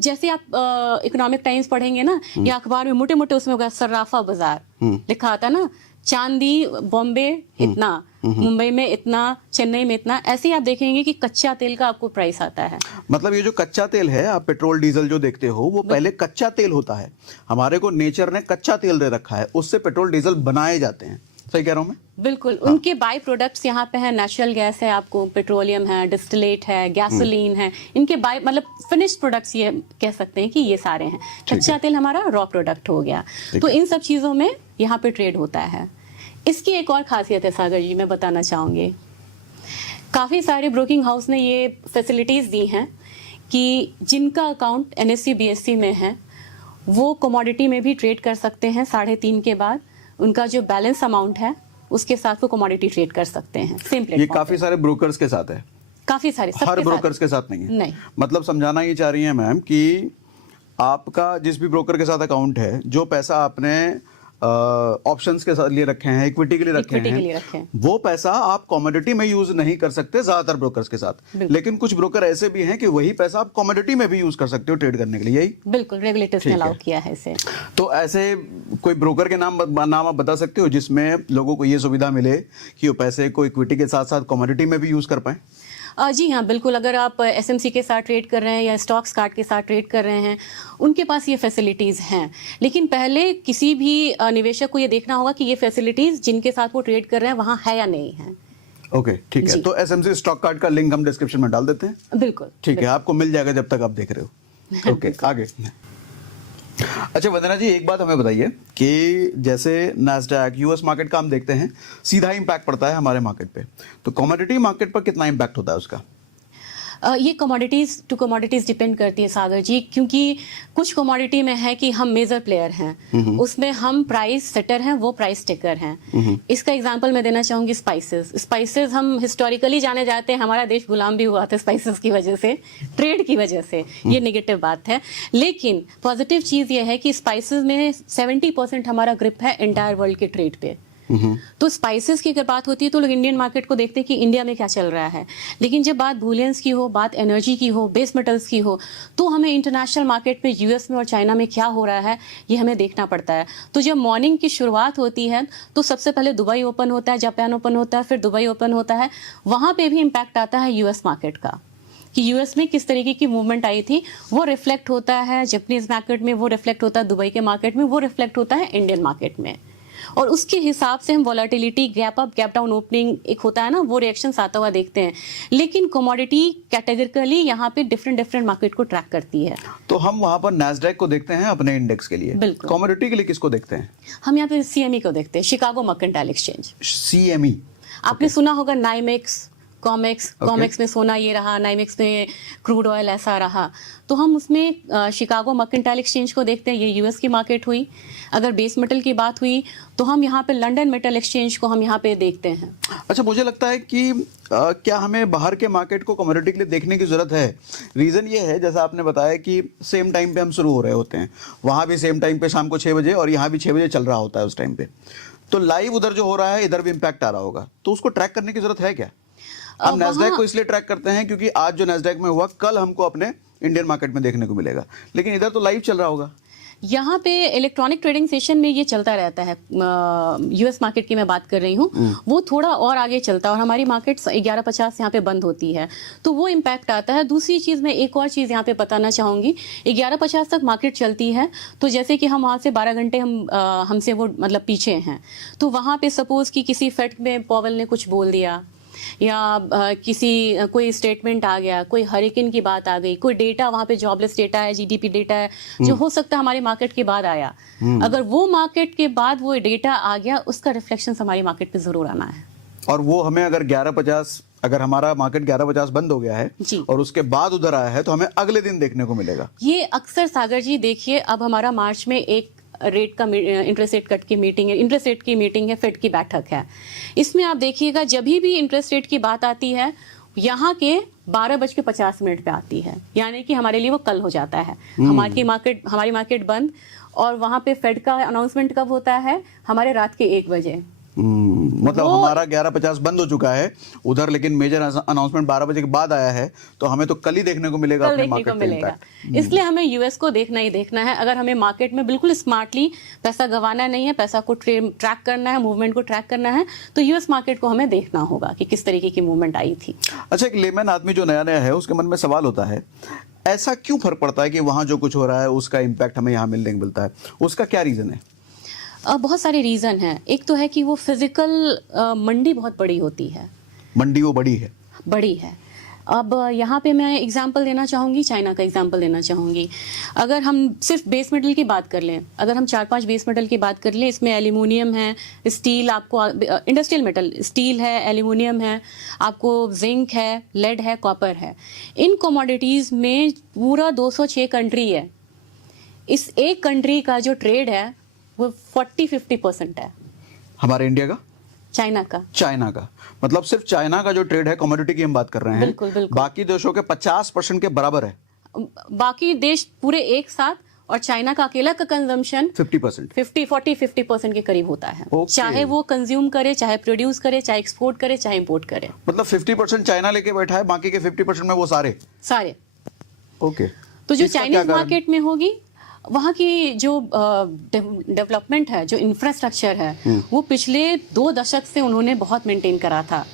जैसे आप इकोनॉमिक टाइम्स पढ़ेंगे ना, या अखबार में मोटे मोटे उसमें होगा सर्राफा बाजार लिखा आता है ना, चांदी बॉम्बे इतना, मुंबई में इतना, चेन्नई में इतना, ऐसे ही आप देखेंगे कि कच्चा तेल का आपको प्राइस आता है। मतलब ये जो कच्चा तेल है, आप पेट्रोल डीजल जो देखते हो वो पहले कच्चा तेल होता है, हमारे को नेचर ने कच्चा तेल दे रखा है, उससे पेट्रोल डीजल बनाए जाते हैं। सही कह रहा हूँ मैं? बिल्कुल। उनके बाई प्रोडक्ट्स यहाँ पे है, नेचुरल गैस है, आपको पेट्रोलियम है, डिस्टिलेट है, गैसोलीन है, इनके बाई मतलब फिनिश्ड प्रोडक्ट्स ये कह सकते हैं कि ये सारे हैं। कच्चा तेल हमारा रॉ प्रोडक्ट हो गया। तो इन सब चीज़ों में यहाँ पे ट्रेड होता है। इसकी एक और खासियत है सागर जी, मैं बताना चाहूँगी। काफ़ी सारे ब्रोकिंग हाउस ने ये फैसिलिटीज़ दी हैं कि जिनका अकाउंट NSE BSE में है वो कमोडिटी में भी ट्रेड कर सकते हैं 3:30 के बाद। उनका जो बैलेंस अमाउंट है उसके साथ वो कमोडिटी ट्रेड कर सकते हैं सेम प्लेटफॉर्म। ये काफी सारे ब्रोकर्स के साथ है, काफी सारे, हर ब्रोकर्स के साथ नहीं है। नहीं। मतलब समझाना ये चाह रही है मैम कि आपका जिस भी ब्रोकर के साथ अकाउंट है, जो पैसा आपने ऑप्शंस के साथ लिए रखे हैं, इक्विटी के लिए रखे हैं, वो पैसा आप कमोडिटी में यूज नहीं कर सकते ज्यादातर ब्रोकर्स के साथ। लेकिन कुछ ब्रोकर ऐसे भी हैं कि वही पैसा आप कमोडिटी में भी यूज कर सकते हो ट्रेड करने के लिए। यही बिल्कुल रेगुलेटर्स ने अलाउ किया है इसे। तो ऐसे कोई ब्रोकर के नाम आप बता सकते हो जिसमें लोगों को ये सुविधा मिले कि वो पैसे को इक्विटी के साथ साथ कमोडिटी में भी यूज कर पाए? जी हाँ, बिल्कुल। अगर आप SMC के साथ ट्रेड कर रहे हैं या स्टॉक्स कार्ड के साथ ट्रेड कर रहे हैं, उनके पास ये फैसिलिटीज़ हैं। लेकिन पहले किसी भी निवेशक को ये देखना होगा कि ये फैसिलिटीज़ जिनके साथ वो ट्रेड कर रहे हैं वहाँ है या नहीं है। ओके, ठीक है। तो SMC स्टॉक कार्ड का लिंक हम डिस्क्रिप्शन में डाल देते हैं। बिल्कुल, ठीक है, आपको मिल जाएगा जब तक आप देख रहे हो। ओके, आगे। अच्छा वंदना जी, एक बात हमें बताइए कि जैसे नैस्डैक यूएस मार्केट का हम देखते हैं, सीधा इम्पैक्ट पड़ता है हमारे मार्केट पे, तो कमोडिटी मार्केट पर कितना इम्पैक्ट होता है उसका? ये कमोडिटीज़ टू कमोडिटीज़ डिपेंड करती है सागर जी, क्योंकि कुछ कमोडिटी में है कि हम मेजर प्लेयर हैं, उसमें हम प्राइस सेटर हैं, वो प्राइस टेकर हैं। इसका एग्जांपल मैं देना चाहूँगी स्पाइसेस हम हिस्टोरिकली जाने जाते हैं, हमारा देश गुलाम भी हुआ था स्पाइसेस की वजह से, ट्रेड की वजह से। ये नेगेटिव बात है। लेकिन पॉजिटिव चीज़ ये है कि स्पाइसेस में 70% हमारा ग्रिप है एंटायर वर्ल्ड के ट्रेड पे। तो स्पाइसेस की अगर बात होती है तो लोग इंडियन मार्केट को देखते हैं कि इंडिया में क्या चल रहा है, लेकिन जब बात बुलियंस की हो, बात एनर्जी की हो, बेस मेटल्स की हो, तो हमें इंटरनेशनल मार्केट में यूएस में और चाइना में क्या हो रहा है ये हमें देखना पड़ता है। तो जब मॉर्निंग की शुरुआत होती है तो सबसे पहले दुबई ओपन होता है, जापान ओपन होता है, फिर दुबई ओपन होता है। वहाँ पे भी इम्पैक्ट आता है यूएस मार्केट का कि यूएस में किस तरीके की मूवमेंट आई थी, वो रिफ्लेक्ट होता है जापानीज मार्केट में, वो रिफ्लेक्ट होता है दुबई के मार्केट में, वो रिफ्लेक्ट होता है इंडियन मार्केट में। और उसके हिसाब से हम volatility, gap up, gap down, opening एक होता है ना, वो रिएक्शंस आता हुआ देखते हैं। लेकिन कमोडिटी कैटेगरिकली यहाँ पे डिफरेंट मार्केट को ट्रैक करती है। तो हम वहाँ पर नैस्डैक को देखते हैं अपने इंडेक्स के लिए, बिल्कुल। कमोडिटी के लिए किसको देखते हैं? हम यहाँ पे CME को देखते हैं, शिकागो मर्केंटाइल एक्सचेंज। CME आपने सुना होगा नाइमेक्स, कॉमेक्स में सोना ये रहा, नाइमेक्स में क्रूड ऑयल ऐसा रहा। तो हम उसमें शिकागो मर्केंटाइल एक्सचेंज को देखते हैं, ये यूएस की मार्केट हुई। अगर बेस मेटल की बात हुई तो हम यहाँ पे लंदन मेटल एक्सचेंज को हम यहाँ पे देखते हैं। अच्छा, मुझे लगता है कि क्या हमें बाहर के मार्केट को कमोडिटी के लिए देखने की जरूरत है? रीज़न ये है, जैसा आपने बताया कि सेम टाइम पे हम शुरू हो रहे होते हैं, वहाँ भी सेम टाइम पे शाम को 6 बजे और यहाँ भी 6 बजे चल रहा होता है उस टाइम पे, तो लाइव उधर जो हो रहा है इधर भी इम्पैक्ट आ रहा होगा, तो उसको ट्रैक करने की जरूरत है क्या? हम नैस्डैक को इसलिए ट्रैक करते हैं क्योंकि आज जो नैस्डैक में हुआ कल हमको अपने इंडियन मार्केट में देखने को मिलेगा, लेकिन इधर तो लाइव चल रहा होगा। यहाँ पे इलेक्ट्रॉनिक ट्रेडिंग सेशन में ये चलता रहता है। यूएस मार्केट की मैं बात कर रही हूँ, वो थोड़ा और आगे चलता है और हमारी मार्केट 11:50 यहाँ पे बंद होती है, तो वो इम्पैक्ट आता है। दूसरी चीज़, मैं एक और चीज़ यहाँ पे बताना चाहूँगी, 11:50 तक मार्केट चलती है, तो जैसे कि हम वहाँ से 12 घंटे हमसे वो मतलब पीछे हैं, तो वहाँ पे सपोज कि किसी फेड में पॉवेल ने कुछ बोल दिया या कोई स्टेटमेंट आ गया, कोई हरिकेन की बात आ गई, कोई डेटा वहाँ पे जॉबलेस डेटा है, GDP डेटा है, जो हो सकता है हमारे मार्केट के बाद आया, अगर वो मार्केट के बाद वो डेटा आ गया, उसका रिफ्लेक्शन हमारी मार्केट पे जरूर आना है। और वो हमें अगर 11:50, अगर हमारा मार्केट 11:50 बंद हो गया है और उसके बाद उधर आया है, तो हमें अगले दिन देखने को मिलेगा। ये अक्सर सागर जी देखिए, अब हमारा मार्च में एक रेट का इंटरेस्ट रेट कट की मीटिंग है, इंटरेस्ट रेट की मीटिंग है, फेड की बैठक है। इसमें आप देखिएगा जब भी इंटरेस्ट रेट की बात आती है, यहाँ के 12:50 पे आती है, यानी कि हमारे लिए वो कल हो जाता है। हमारी मार्केट बंद और वहाँ पे फेड का अनाउंसमेंट कब होता है? हमारे रात के 1 बजे। मतलब हमारा 11:50 बंद हो चुका है उधर, लेकिन मेजर अनाउंसमेंट 12 बजे के बाद आया है, तो हमें तो कल ही देखने को मिलेगा कल अपने देखने मार्केट को पे मिलेगा। impact। इसलिए हमें यूएस को देखना ही देखना है। अगर हमें मार्केट में बिल्कुल स्मार्टली पैसा गंवाना नहीं है, पैसा को ट्रैक करना है, मूवमेंट को ट्रैक करना है, तो यूएस मार्केट को हमें देखना होगा कि किस तरीके की मूवमेंट आई थी। अच्छा, एक लेमैन आदमी जो नया नया है उसके मन में सवाल होता है, ऐसा क्यों फर्क पड़ता है कि वहां जो कुछ हो रहा है उसका इम्पैक्ट हमें यहाँ मिलने को मिलता है? उसका क्या रीजन है? बहुत सारे रीजन हैं। एक तो है कि वो फिजिकल मंडी बहुत बड़ी होती है, मंडी वो बड़ी है। अब यहाँ पे मैं एग्जांपल देना चाहूँगी, चाइना का एग्जांपल देना चाहूँगी। अगर हम सिर्फ बेस मेटल की बात कर लें, अगर हम 4-5 बेस मेटल की बात कर लें, इसमें एल्यूमिनियम है, स्टील, आपको इंडस्ट्रियल मेटल स्टील है, एल्यूमिनियम है, आपको जिंक है, लेड है, कॉपर है। इन कमोडिटीज़ में पूरा 206 कंट्री है। इस एक कंट्री का जो ट्रेड है वो 40-50% है। हमारे इंडिया का? चाइना का। मतलब सिर्फ चाइना का जो ट्रेड है कमोडिटी की हम बात कर रहे हैं, बिल्कुल। बाकी देशों के 50% के बराबर है। बाकी देश पूरे एक साथ, और चाइना का अकेला का कंजम्पशन 50%, 50-40-50% के करीब होता है। चाहे वो कंज्यूम करे, चाहे प्रोड्यूस करे, चाहे एक्सपोर्ट करे, चाहे इंपोर्ट करे। मतलब 50% चाइना लेके बैठा है, बाकी के 50% में वो सारे। ओके। तो जो चाइनीज मार्केट में होगी, वहाँ की जो डेवलपमेंट है, जो इंफ्रास्ट्रक्चर है, वो पिछले 2 दशक से उन्होंने बहुत मेंटेन करा था।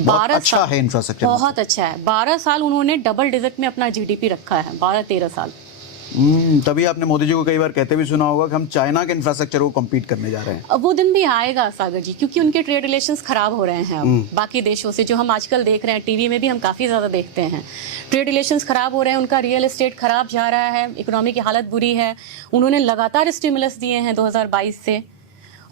12 अच्छा साल है इंफ्रास्ट्रक्चर, बहुत अच्छा है। 12 साल उन्होंने डबल डिजिट में अपना जीडीपी रखा है, 12-13 साल। तभी आपने मोदी जी को कई बार कहते भी सुना होगा कि हम चाइना के इंफ्रास्ट्रक्चर को कम्पीट करने जा रहे हैं। अब वो दिन भी आएगा सागर जी, क्योंकि उनके ट्रेड रिलेशंस खराब हो रहे हैं अब बाकी देशों से, जो हम आजकल देख रहे हैं टीवी में भी हम काफ़ी ज़्यादा देखते हैं। ट्रेड रिलेशंस खराब हो रहे हैं, उनका रियल एस्टेट खराब जा रहा है, इकोनॉमी की हालत बुरी है। उन्होंने लगातार स्टिमुलस दिए हैं 2022 से,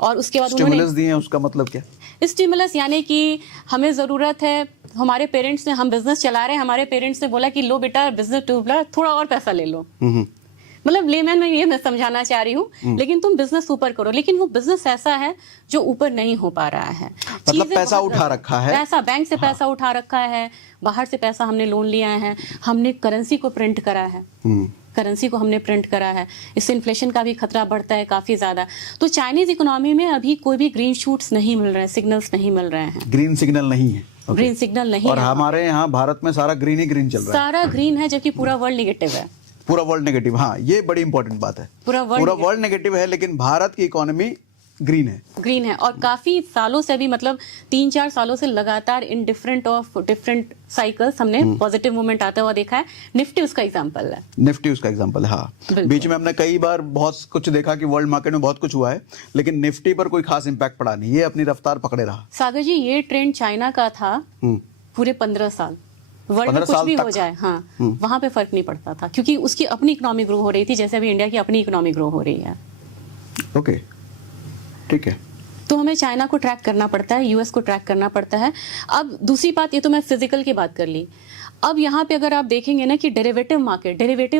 और उसके बाद स्टिमुलस दिए हैं, उसका मतलब क्या? स्टिमुलस यानी कि हमें ज़रूरत है, हमारे पेरेंट्स ने, हम बिजनेस चला रहे हैं, हमारे पेरेंट्स ने बोला कि लो बेटा बिजनेस डूबला, थोड़ा और पैसा ले लो। मतलब लेमैन में ये मैं समझाना चाह रही हूँ, लेकिन तुम बिजनेस ऊपर करो। लेकिन वो बिजनेस ऐसा है जो ऊपर नहीं हो पा रहा है। मतलब पैसा उठा रखा है, पैसा बैंक से पैसा उठा रखा है, बाहर से पैसा हमने लोन लिया है, हमने करेंसी को प्रिंट करा है, करेंसी को हमने प्रिंट करा है। इससे इन्फ्लेशन का भी खतरा बढ़ता है काफी ज्यादा। तो चाइनीज इकोनॉमी में अभी कोई भी ग्रीन शूट्स नहीं मिल रहे हैं, सिग्नल्स नहीं मिल रहे हैं। ग्रीन सिग्नल नहीं है। ग्रीन सिग्नल नहीं और है। हमारे यहाँ भारत में सारा ग्रीन ही ग्रीन चल रहा है, सारा ग्रीन है, जबकि पूरा वर्ल्ड निगेटिव है। पूरा वर्ल्ड नेगेटिव। हाँ, ये बड़ी इंपॉर्टेंट बात है। पूरा वर्ल्ड नेगेटिव है, लेकिन भारत की इकोनॉमी ग्रीन है। और काफी सालों से भी, मतलब 3-4 सालों से लगातार इन डिफरेंट साइकिल्स हमने पॉजिटिव मूवमेंट आता हुआ देखा है। निफ्टी उसका एग्जांपल है। हाँ, बीच में हमने कई बार बहुत कुछ देखा कि वर्ल्ड मार्केट में बहुत कुछ हुआ है, लेकिन निफ्टी पर कोई खास इंपैक्ट पड़ा नहीं, ये अपनी रफ्तार पकड़े रहा। सागर जी, ये ट्रेंड चाइना का था पूरे 15 साल। वर्ल्ड में कुछ भी हो जाए, हाँ, वहां पे फर्क नहीं पड़ता था, क्योंकि उसकी अपनी इकोनॉमी ग्रो हो रही थी, जैसे अभी इंडिया की अपनी इकोनॉमी ग्रो हो रही है। ओके, ठीक है। तो हमें चाइना को ट्रैक करना पड़ता है, यूएस को ट्रैक करना पड़ता है। अब दूसरी बात, ये तो मैं फिजिकल की बात कर ली। अब यहाँ पे अगर आप देखेंगे ना कि डेरिवेटिव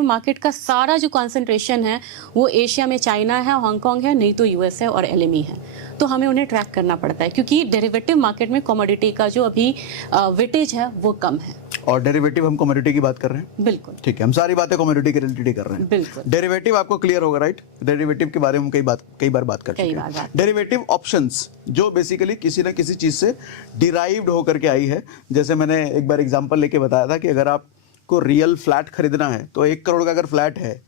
मार्केट का सारा जो कंसंट्रेशन है वो एशिया में चाइना है, हांगकांग है, नहीं तो यूएस है और एलएमई है। तो हमें उन्हें ट्रैक करना पड़ता है, क्योंकि डेरिवेटिव मार्केट में कमोडिटी का जो अभी वेटेज है वो कम है। और डेरिवेटिव हम कमोडिटी की बात कर रहे हैं, बिल्कुल ठीक है। हम सारी बातें कमोडिटी के रिलेटेड कर रहे हैं, बिल्कुल। डेरिवेटिव आपको क्लियर होगा, राइट? डेरिवेटिव के बारे में कई बार बात कर चुके हैं। डेरिवेटिव ऑप्शंस जो बेसिकली किसी ना किसी चीज से डिराइव्ड होकर के आई है। जैसे मैंने एक बार एग्जांपल लेके बताया था कि अगर आपको रियल फ्लैट खरीदना है, तो 1 करोड़ का अगर फ्लैट है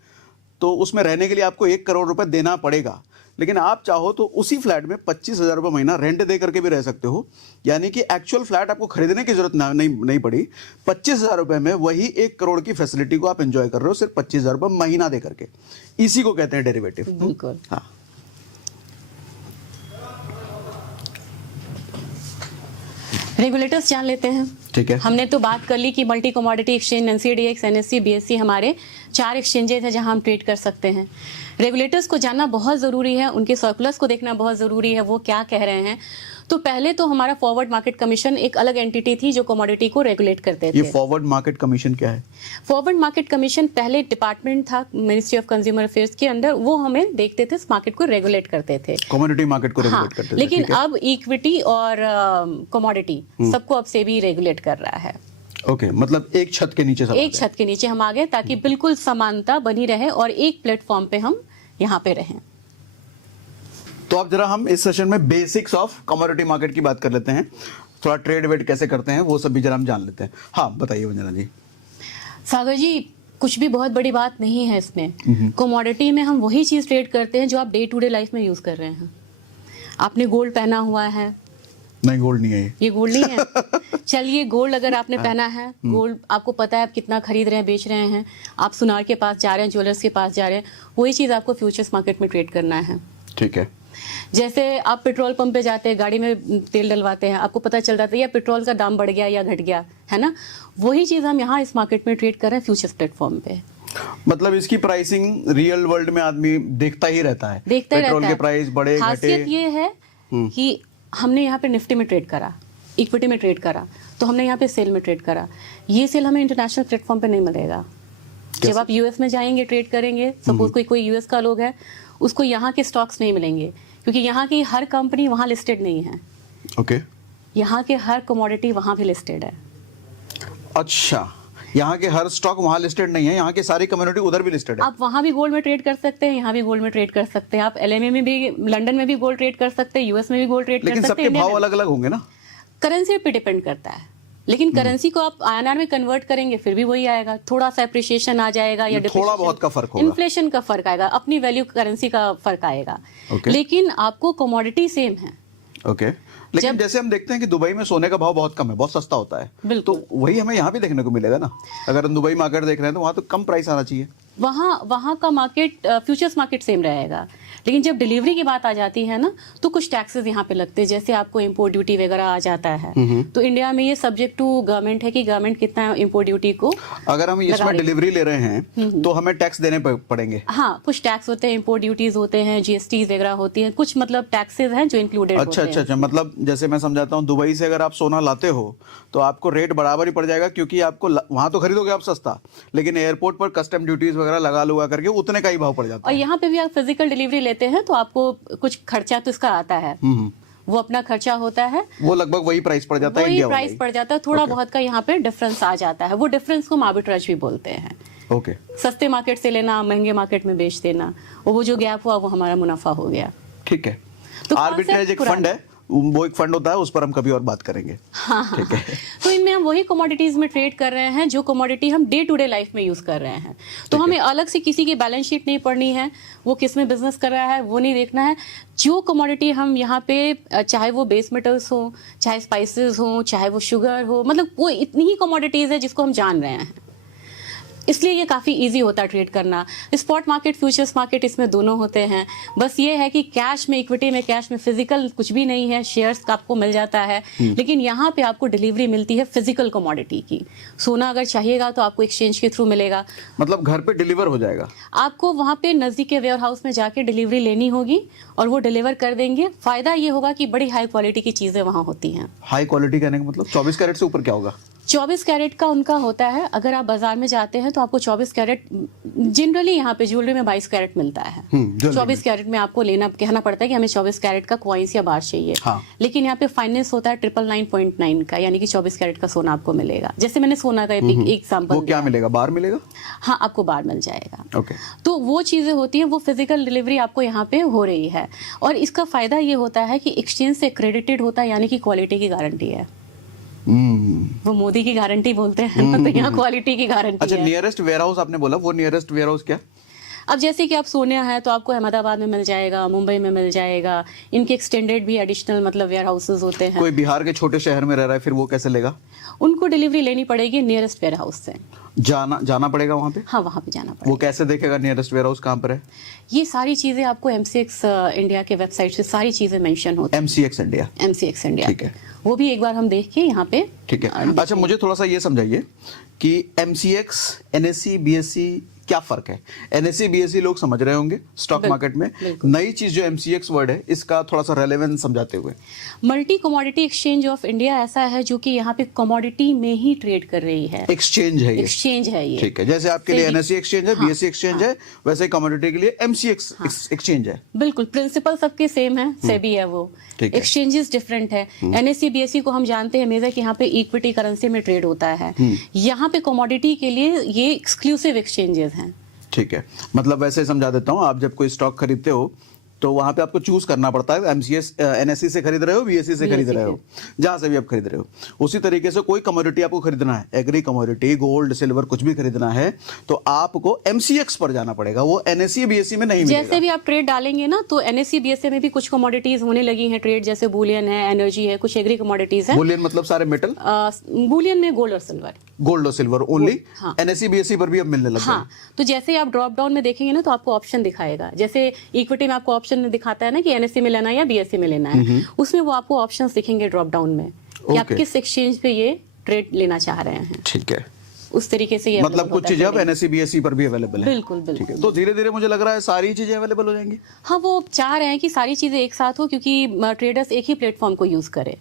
तो उसमें रहने के लिए आपको 1 करोड़ रुपए देना पड़ेगा। लेकिन आप चाहो तो उसी फ्लैट में 25,000 रुपये महीना रेंट दे करके भी रह सकते हो। यानी कि एक्चुअल फ्लैट आपको खरीदने की जरूरत नहीं पड़ी। 25,000 रुपये में वही 1 करोड़ की फैसिलिटी को आप एंजॉय कर रहे हो, सिर्फ 25,000 रुपये महीना दे करके। इसी को कहते हैं डेरिवेटिव। बिल्कुल। हाँ, रेगुलेटर्स जान लेते हैं, ठीक है। हमने तो बात कर ली कि multi commodity exchange, NCDEX, NSC, BSc हमारे 4 एक्सचेंजेस हैं जहां हम ट्रेड कर सकते हैं। रेगुलेटर्स को जानना बहुत ज़रूरी है, उनके सर्कुलर्स को देखना बहुत ज़रूरी है, वो क्या कह रहे हैं। तो पहले तो हमारा फॉरवर्ड मार्केट कमीशन एक अलग एंटिटी थी जो कमोडिटी को रेगुलेट करते थे। ये फॉरवर्ड मार्केट कमीशन क्या है? फॉरवर्ड मार्केट कमीशन पहले डिपार्टमेंट था मिनिस्ट्री ऑफ कंज्यूमर अफेयर्स के अंदर, वो हमें देखते थे, इस मार्केट को रेगुलेट करते थे, कमोडिटी मार्केट को रेगुलेट करते थे। लेकिन अब इक्विटी और कमोडिटी सबको अब सेबी रेगुलेट कर रहा है। ओके, मतलब एक छत के नीचे हम आ गए, ताकि बिल्कुल समानता बनी रहे और एक प्लेटफॉर्म पे हम यहाँ पे रहें। तो अब जरा हम इस सेशन में बेसिक्स ऑफ कमोडिटी मार्केट की बात कर लेते हैं, थोड़ा ट्रेड वेट कैसे करते हैं वो सब भी जरा हम जान लेते हैं। हाँ बताइए वंदना जी। सागर जी, कुछ भी बहुत बड़ी बात नहीं है इसमें। कमोडिटी में हम वही चीज ट्रेड करते हैं जो आप डे टू डे लाइफ में यूज कर रहे हैं। आपने गोल्ड पहना हुआ है? नहीं, गोल्ड नहीं है ये गोल्ड नहीं है। चलिए, गोल्ड अगर आपने पहना है, गोल्ड आपको पता है आप कितना खरीद रहे हैं, बेच रहे हैं, आप सुनार के पास जा रहे हैं, ज्वेलर्स के पास जा रहे हैं, वही चीज आपको फ्यूचर्स मार्केट में ट्रेड करना है। ठीक है। जैसे आप पेट्रोल पंप पे जाते हैं, गाड़ी में तेल डलवाते हैं, आपको पता चल जाता है या पेट्रोल का दाम बढ़ गया या घट गया, है ना? वही चीज हम यहाँ इस मार्केट में ट्रेड कर रहे हैं फ्यूचर्स प्लेटफॉर्म पे। मतलब इसकी प्राइसिंग रियल वर्ल्ड में आदमी देखता ही रहता है, देखता ही पेट्रोल रहता के प्राइस बढ़े घटे। खासियत ये है कि हमने यहाँ पे निफ्टी में ट्रेड करा, इक्विटी में ट्रेड करा, तो हमने यहाँ पे सेल में ट्रेड करा। ये सेल हमें इंटरनेशनल प्लेटफॉर्म पे नहीं मिलेगा। जब आप यूएस में जाएंगे ट्रेड करेंगे, सपोज कोई यूएस का लोग है, उसको यहाँ के स्टॉक्स नहीं मिलेंगे क्योंकि यहाँ की हर कंपनी वहाँ लिस्टेड नहीं है। ओके। यहाँ के हर कमोडिटी वहाँ भी लिस्टेड है। अच्छा, यहाँ के हर स्टॉक वहाँ लिस्टेड नहीं है, यहाँ की सारी कम्युनिटी उधर भी लिस्टेड है। आप वहाँ भी गोल्ड में ट्रेड कर सकते हैं, यहाँ भी गोल्ड में ट्रेड कर सकते हैं, आप एलएमए में भी, लंदन में भी गोल्ड ट्रेड कर सकते हैं, यूएस में भी गोल्ड ट्रेड कर लेकिन सकते हैं। सबके भाव अलग अलग होंगे ना? करेंसी पे डिपेंड करता है, लेकिन करेंसी को आप आईएनआर में कन्वर्ट करेंगे फिर भी वही आएगा। थोड़ा सा एप्रिसिएशन आ जाएगा या थोड़ा बहुत का फर्क होगा, इन्फ्लेशन का फर्क आएगा, अपनी वैल्यू करेंसी का फर्क आएगा। लेकिन आपको कमोडिटी सेम है। ओके। लेकिन जैसे हम देखते हैं कि दुबई में सोने का भाव बहुत कम है, बहुत सस्ता होता है, तो वही हमें यहाँ भी देखने को मिलेगा ना? अगर हम दुबई मार्केट देख रहे हैं तो वहाँ तो कम प्राइस आना चाहिए। वहाँ का मार्केट, फ्यूचर्स मार्केट सेम रहेगा, लेकिन जब डिलीवरी की बात आ जाती है ना, तो कुछ टैक्सेस यहाँ पे लगते हैं। जैसे आपको इंपोर्ट ड्यूटी वगैरह आ जाता है, तो इंडिया में ये सब्जेक्ट टू गवर्नमेंट है कि गवर्नमेंट कितना इंपोर्ट ड्यूटी को, अगर हम इसमें डिलीवरी ले रहे हैं तो हमें टैक्स देने पड़ेंगे। हाँ, कुछ टैक्स होते हैं, इंपोर्ट ड्यूटीज होते हैं, जीएसटी वगैरह होती है, कुछ मतलब टैक्सेस हैं जो इंक्लूडेड होते हैं। अच्छा, मतलब जैसे मैं समझाता हूँ, दुबई से अगर आप सोना लाते हो तो आपको रेट बराबर ही पड़ जाएगा, क्योंकि आपको वहां तो खरीदोगे आप सस्ता, लेकिन एयरपोर्ट पर कस्टम ड्यूटीज वगैरह लगा लुगा करके उतने का ही भाव पड़ जाता और है। यहाँ पे भी आप फिजिकल डिलीवरी लेते हैं तो आपको कुछ खर्चा तो इसका आता है, वो अपना खर्चा होता है, वो लगभग वही प्राइस पड़ जाता है, वही इंडिया प्राइस पड़ जाता है। थोड़ा बहुत का यहाँ पे डिफरेंस आ जाता है, वो डिफरेंस को हम आर्बिट्रेज भी बोलते हैं। ओके। सस्ते मार्केट से लेना, महंगे मार्केट में बेच देना, और वो जो गैप हुआ वो हमारा मुनाफा हो गया। ठीक है। तो आर्बिट्रेज एक फंड है, वो एक फंड होता है, उस पर हम कभी और बात करेंगे। हाँ, ठीक है। तो इनमें हम वही कमोडिटीज में ट्रेड कर रहे हैं जो कमोडिटी हम डे टू डे लाइफ में यूज कर रहे हैं। तो हमें अलग से किसी की बैलेंस शीट नहीं पढ़नी है, वो किस में बिजनेस कर रहा है वो नहीं देखना है। जो कमोडिटी हम यहाँ पे, चाहे वो बेस मेटल्स हो, चाहे स्पाइसेस हो, चाहे वो शुगर हो, मतलब वो इतनी ही कमोडिटीज है जिसको हम जान रहे हैं, इसलिए ये काफ़ी इजी होता है ट्रेड करना। स्पॉट मार्केट, फ्यूचर्स मार्केट, इसमें दोनों होते हैं। बस ये है कि कैश में, इक्विटी में, कैश में फिजिकल कुछ भी नहीं है, शेयर्स का आपको मिल जाता है, लेकिन यहाँ पे आपको डिलीवरी मिलती है फिजिकल कमोडिटी की। सोना अगर चाहिएगा तो आपको एक्सचेंज के थ्रू मिलेगा, मतलब घर पे डिलीवर हो जाएगा। आपको वहाँ पे नज़दीक के वेयर हाउस में जाके डिलीवरी लेनी होगी और वो डिलीवर कर देंगे। फायदा ये होगा कि बड़ी हाई क्वालिटी की चीज़ें वहाँ होती हैं। हाई क्वालिटी कहने का मतलब 24 कैरेट से ऊपर क्या होगा? 24 कैरेट का उनका होता है। अगर आप बाजार में जाते हैं तो आपको 24 कैरेट, जनरली यहाँ पे ज्वेलरी में 22 कैरेट मिलता है। 24 कैरेट में आपको कहना पड़ता है कि हमें 24 कैरेट का कॉइन्स या बार चाहिए। हाँ। लेकिन यहाँ पे फाइनेंस होता है 999.9 का, यानी कि 24 कैरेट का सोना आपको मिलेगा। जैसे मैंने सोना का एग्जाम्पल, वो क्या मिलेगा? बार मिलेगा? हाँ, आपको बार मिल जाएगा। ओके। तो वो चीजें होती हैं, वो फिजिकल डिलीवरी आपको यहाँ पे हो रही है। और इसका फायदा ये होता है कि एक्सचेंज से क्रेडिटेड होता है, यानी कि क्वालिटी की गारंटी है। वो मोदी की गारंटी बोलते हैं ना, तो यहाँ क्वालिटी की गारंटी अच्छा, है। नियरेस्ट वेयर हाउस आपने बोला, वो नियरेस्ट वेयर हाउस क्या? अब जैसे कि आप सोने है तो आपको अहमदाबाद में मिल जाएगा, मुंबई में मिल जाएगा। इनके एक्सटेंडेड भी एडिशनल मतलब वेयर हाउसेज होते हैं। कोई बिहार के छोटे शहर में रह रहा है, फिर वो कैसे लेगा? उनको डिलीवरी लेनी पड़ेगी नियरेस्ट वेयर हाउस से। जाना पड़ेगा वहाँ पे? हाँ, वहाँ पे जाना पड़ेगा। वो कैसे देखेगा नियरेस्ट वेयर हाउस कहाँ पर है? ये सारी चीजें आपको MCX इंडिया के वेबसाइट से सारी चीजें मेंशन होती है। MCX India. MCX इंडिया, ठीक है। वो भी एक बार हम देख के यहाँ पे। ठीक है। अच्छा, मुझे थोड़ा सा ये समझाइए कि MCX, NSE, BSE क्या फर्क है? NSE, BSE लोग समझ रहे होंगे स्टॉक मार्केट में, नई चीज जो MCX वर्ड है, इसका थोड़ा सा रेलेवेंस समझाते हुए। Multi commodity exchange of India ऐसा है जो कि यहाँ पे कमोडिटी में ही ट्रेड कर रही है। एक्सचेंज है ये? एक्सचेंज है ये। ठीक है। जैसे आपके लिए NSE एक्सचेंज है, BSE एक्सचेंज है, वैसे ही कमोडिटी के लिए MCX एक्सचेंज है। बिल्कुल, प्रिंसिपल सबके सेम है, सेबी है वो, एक्सचेंजेस डिफरेंट है। NSE, BSE को हम जानते हैं मेजर कि यहाँ पे इक्विटी करेंसी में ट्रेड होता है। यहाँ पे कमोडिटी के लिए ये एक्सक्लूसिव एक्सचेंजेस हैं। ठीक है। मतलब वैसे समझा देता हूँ, आप जब कोई स्टॉक खरीदते हो तो वहां पे आपको चूज करना पड़ता है, एमसीएस एनएससी से खरीद रहे हो, बीएससी से खरीद रहे हो, जहां से भी आप खरीद रहे हो। उसी तरीके से कोई कमोडिटी आपको खरीदना है, एग्री कमोडिटी, गोल्ड, सिल्वर, कुछ भी खरीदना है तो आपको एमसीएक्स पर जाना पड़ेगा, वो एनएससी बीएससी में नहीं मिलेगा। जैसे भी आप ट्रेड डालेंगे ना, तो एनएससी बीएससी में भी कुछ कमोडिटीज होने लगी हैं ट्रेड, जैसे बुलियन है, एनर्जी है, कुछ एग्री कमोडिटीज है। बुलियन मतलब सारे मेटल, बुलियन में गोल्ड और सिल्वर, गोल्ड और सिल्वर ओनली। हाँ। एनएससी बीएससी पर भी अब मिलने लग गए। हाँ, तो जैसे आप ड्रॉप डाउन में देखेंगे ना, तो आपको ऑप्शन दिखाएगा, जैसे इक्विटी में आपको ऑप्शन दिखाता है ना कि एनएससी में लेना है या बीएससी में लेना है, उसमें वो आपको ऑप्शंस दिखेंगे ड्रॉप डाउन में कि आप Okay. किस एक्सचेंज पे ये ट्रेड लेना चाह रहे हैं। ठीक है, उस तरीके से ये मतलब कुछ चीजें अब available एनएससी बीएससी पर भी अवेलेबल है। बिल्कुल ठीक है, बिल्कुल। तो धीरे धीरे मुझे लग रहा है सारी चीजें अवेलेबल हो जाएंगी। हाँ, वो चाह रहे हैं कि सारी चीजें एक साथ हो, क्योंकि ट्रेडर्स एक ही प्लेटफॉर्म को यूज करे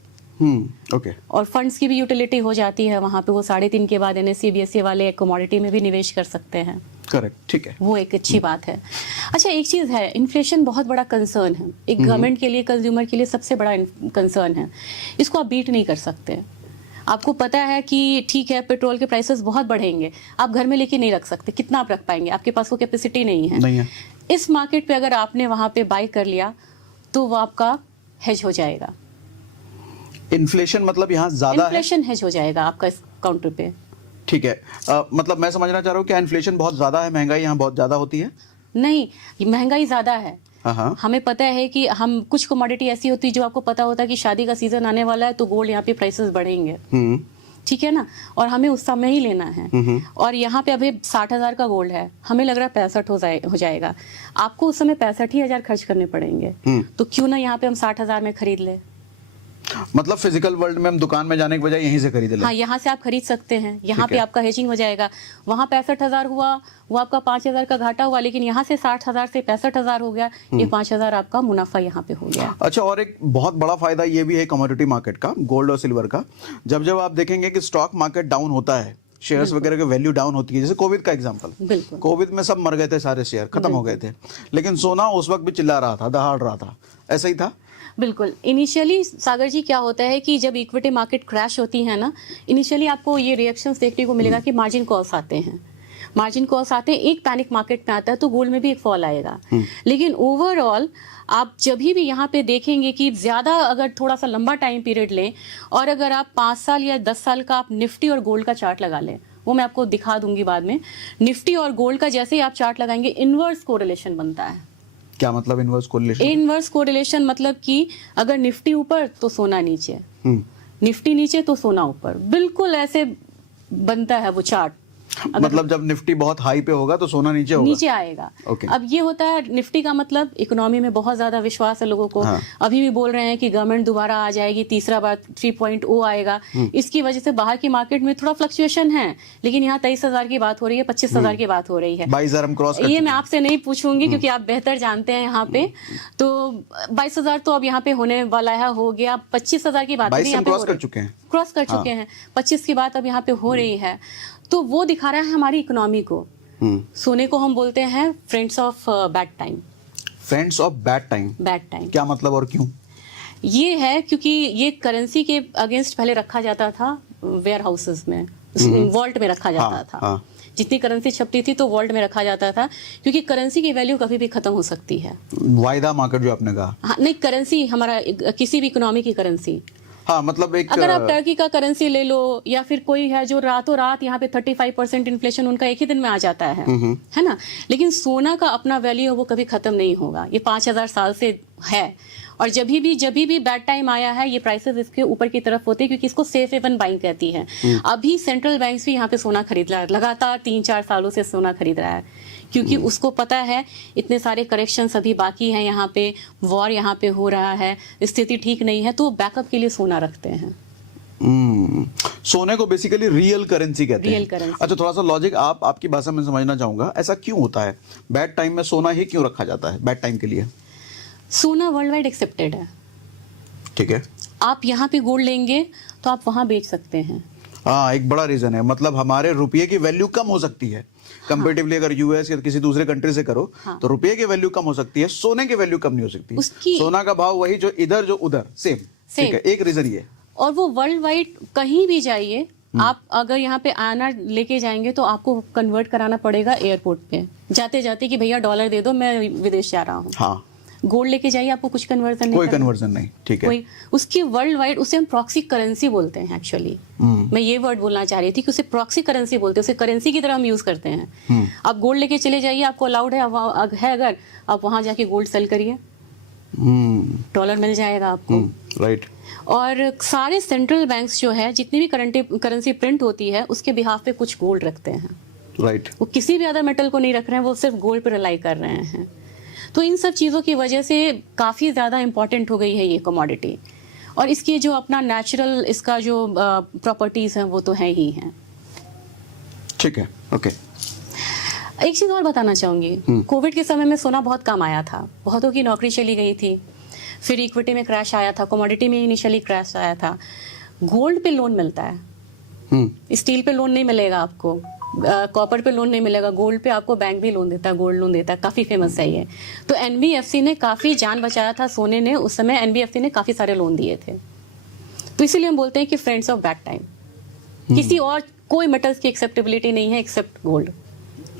ओके। और फंड्स की भी यूटिलिटी हो जाती है वहाँ पे। वो 3.5 के बाद एनएससी बीएससी वाले कमोडिटी में भी निवेश कर सकते हैं। करेक्ट, ठीक है। वो एक अच्छी बात है। अच्छा, एक चीज़ है, इन्फ्लेशन बहुत बड़ा कंसर्न है, एक गवर्नमेंट के लिए, कंज्यूमर के लिए सबसे बड़ा कंसर्न है। इसको आप बीट नहीं कर सकते। आपको पता है कि ठीक है, पेट्रोल के प्राइसेस बहुत बढ़ेंगे, आप घर में लेके नहीं रख सकते, कितना आप रख पाएंगे, आपके पास वो कैपेसिटी नहीं है। नहीं है। इस मार्केट पे अगर आपने वहाँ पे बाई कर लिया तो वो आपका हेज हो जाएगा। इन्फ्लेशन मतलब यहाँ ज्यादा है। इन्फ्लेशन हेज हो जाएगा आपका इस काउंटर पे। ठीक है, मतलब मैं समझना चाह रहा हूँ क्या इन्फ्लेशन बहुत ज्यादा है, महंगाई यहाँ बहुत ज्यादा होती है? नहीं, महंगाई ज्यादा है। हाँ। हमें पता है कि हम कुछ कमोडिटी ऐसी होती है जो आपको पता होता है कि शादी का सीजन आने वाला है तो गोल्ड यहाँ पे प्राइसेस बढ़ेंगे, ठीक है ना, और हमें उस समय ही लेना है। और यहाँ पे अभी 60,000 का गोल्ड है, हमें लग रहा है 65 हो जाएगा, आपको उस समय 65,000 खर्च करने पड़ेंगे। तो क्यों ना यहाँ पे हम 60,000 में खरीद ले। मतलब फिजिकल वर्ल्ड में हम दुकान में जाने के बजाय यहीं से खरीद लें। हाँ, यहाँ से आप खरीद सकते हैं, यहाँ ठीक पे है। आपका हेजिंग हो जाएगा। वहाँ 65,000 हुआ, वो आपका 5,000 का घाटा हुआ, लेकिन यहाँ से 60,000 से 65,000 हो गया, ये 5,000 आपका मुनाफा यहाँ पे हो गया। अच्छा, और एक बहुत बड़ा फायदा ये भी है कमोडिटी मार्केट का, गोल्ड और सिल्वर का, जब जब आप देखेंगे कि स्टॉक मार्केट डाउन होता है, शेयर्स वगैरह की वैल्यू डाउन होती है, जैसे कोविड का एग्जांपल, बिल्कुल। कोविड में सब मर गए थे, सारे शेयर खत्म हो गए थे, लेकिन सोना उस वक्त भी चिल्ला रहा था, दहाड़ रहा था, ऐसा ही था। बिल्कुल। इनिशियली सागर जी क्या होता है कि जब इक्विटी मार्केट क्रैश होती है ना, इनिशियली आपको ये रिएक्शंस देखने को मिलेगा कि मार्जिन कॉल्स आते हैं, मार्जिन कॉल्स आते हैं, एक पैनिक मार्केट में आता है तो गोल्ड में भी एक फॉल आएगा। लेकिन ओवरऑल आप जब भी यहाँ पे देखेंगे कि ज़्यादा अगर थोड़ा सा लंबा टाइम पीरियड लें, और अगर आप 5 साल या 10 साल का आप निफ्टी और गोल्ड का चार्ट लगा लें, वो मैं आपको दिखा दूंगी बाद में, निफ्टी और गोल्ड का जैसे ही आप चार्ट लगाएंगे इनवर्स कोरिलेशन बनता है। क्या मतलब इनवर्स कोरिलेशन? इनवर्स कोरिलेशन मतलब कि अगर निफ्टी ऊपर तो सोना नीचे, निफ्टी नीचे तो सोना ऊपर, बिल्कुल ऐसे बनता है वो चार्ट। मतलब जब निफ्टी बहुत हाई पे होगा तो सोना नीचे होगा, नीचे आएगा। Okay. अब ये होता है निफ्टी का मतलब इकोनॉमी में बहुत ज्यादा विश्वास है लोगों को। हाँ। अभी भी बोल रहे हैं कि गवर्नमेंट दोबारा आ जाएगी, तीसरा बार 3.0 आएगा। इसकी वजह से बाहर की मार्केट में थोड़ा फ्लक्चुएशन है, लेकिन यहाँ 23,000 की बात हो रही है, 25,000 की बात हो रही है। 22,000 हम क्रॉस कर ये चुके मैं आपसे नहीं पूछूंगी क्योंकि आप बेहतर जानते हैं यहाँ पे। तो 22,000 तो अब यहाँ पे होने वाला है, हो गया। 25,000 की बात 22 हम क्रॉस कर चुके हैं, क्रॉस कर चुके हैं। 25 की बात अब यहाँ पे हो रही है, तो वो दिखा रहा है हमारी इकोनॉमी को। सोने को हम बोलते हैं friends of bad time. Friends of bad time? Bad time क्या मतलब और क्यों? ये है क्योंकि ये करेंसी के अगेंस्ट पहले रखा जाता था वेयर हाउसेस में, वॉल्ट में रखा जाता था। हाँ। जितनी करेंसी छपती थी तो वॉल्ट में रखा जाता था, क्योंकि करेंसी की वैल्यू कभी भी खत्म हो सकती है। वायदा मार्केट जो आपने कहा। हाँ, नहीं, करेंसी हमारा किसी भी इकोनॉमी की करेंसी। हाँ, मतलब एक अगर आप टर्की का करेंसी ले लो, या फिर कोई है जो रातों रात यहाँ पे 35% इन्फ्लेशन उनका एक ही दिन में आ जाता है ना, लेकिन सोना का अपना वैल्यू वो कभी खत्म नहीं होगा। ये 5,000 साल से है, और जब भी बैड टाइम आया है, ये प्राइसेस इसके ऊपर की तरफ होते हैं, क्योंकि इसको सेफ हेवन बाइंग कहती है। अभी सेंट्रल बैंक्स भी यहाँ पे सोना खरीद रहा है, लगातार 3-4 सालों से सोना खरीद रहा है, क्योंकि उसको पता है इतने सारे करेक्शंस अभी बाकी हैं, यहाँ पे वॉर यहाँ पे हो रहा है, स्थिति ठीक नहीं है, तो बैकअप के लिए सोना रखते हैं। सोने को बेसिकली रियल करेंसी कहते हैं। Real currency. अच्छा, थोड़ा सा लॉजिक आपकी भाषा में समझना चाहूंगा, ऐसा क्यों होता है? बैड टाइम में सोना ही क्यों रखा जाता है बैड टाइम के लिए? सोना वर्ल्ड वाइड एक्सेप्टेड है। ठीक है, आप यहाँ पे गोल्ड लेंगे तो आप वहां बेच सकते हैं। हाँ, एक बड़ा रीजन है, मतलब हमारे रुपये की वैल्यू कम हो सकती है कंपेरेटिवली। अगर यूएस या किसी दूसरे कंट्री से करो तो रुपये की वैल्यू कम हो सकती है, सोने की वैल्यू कम नहीं हो सकती। सोना का भाव वही जो इधर जो उधर, सेम। ठीक है, एक रीजन ये। और वो वर्ल्ड वाइड कहीं भी जाइए, आप अगर यहाँ पे आना लेके जाएंगे तो आपको कन्वर्ट कराना पड़ेगा एयरपोर्ट पे जाते जाते कि भैया डॉलर दे दो, मैं विदेश जा रहा हूँ। हाँ, गोल्ड लेके जाइए, आपको कुछ कन्वर्जन नहीं कोई करना। कन्वर्जन नहीं, ठीक है। कोई उसकी वर्ल्ड वाइड, उसे हम प्रॉक्सी करेंसी बोलते हैं एक्चुअली। मैं ये वर्ड बोलना चाह रही थी कि उसे प्रॉक्सी करेंसी बोलते हैं, उसे करेंसी की तरह हम यूज करते हैं। आप गोल्ड लेके चले जाइए, आपको अलाउड है अगर आप वहां जाके गोल्ड सेल करिए, डॉलर मिल जाएगा आपको। राइट। और सारे सेंट्रल बैंक्स जो है, जितनी भी करेंसी प्रिंट होती है, उसके बिहाफ पे कुछ गोल्ड रखते हैं। राइट। वो किसी भी अदर मेटल को नहीं रख रहे हैं, वो सिर्फ गोल्ड पे रिलाई कर रहे हैं। तो इन सब चीज़ों की वजह से काफ़ी ज़्यादा इम्पॉर्टेंट हो गई है ये कमोडिटी, और इसकी जो अपना नेचुरल इसका जो प्रॉपर्टीज़ हैं वो तो है ही हैं। ठीक है, ओके। एक चीज़ और बताना चाहूँगी, कोविड के समय में सोना बहुत कम आया था, बहुतों की नौकरी चली गई थी, फिर इक्विटी में क्रैश आया था, कमोडिटी में इनिशियली क्रैश आया था। गोल्ड पे लोन मिलता है, स्टील पे लोन नहीं मिलेगा आपको, कॉपर पे लोन नहीं मिलेगा, गोल्ड पे आपको बैंक भी लोन देता है, गोल्ड लोन देता है, काफ़ी फेमस है ये। तो एनबीएफसी ने काफ़ी जान बचाया था सोने ने, उस समय एनबीएफसी ने काफ़ी सारे लोन दिए थे। तो इसीलिए हम बोलते हैं कि फ्रेंड्स ऑफ बैड टाइम। किसी और कोई मेटल्स की एक्सेप्टेबिलिटी नहीं है एक्सेप्ट गोल्ड।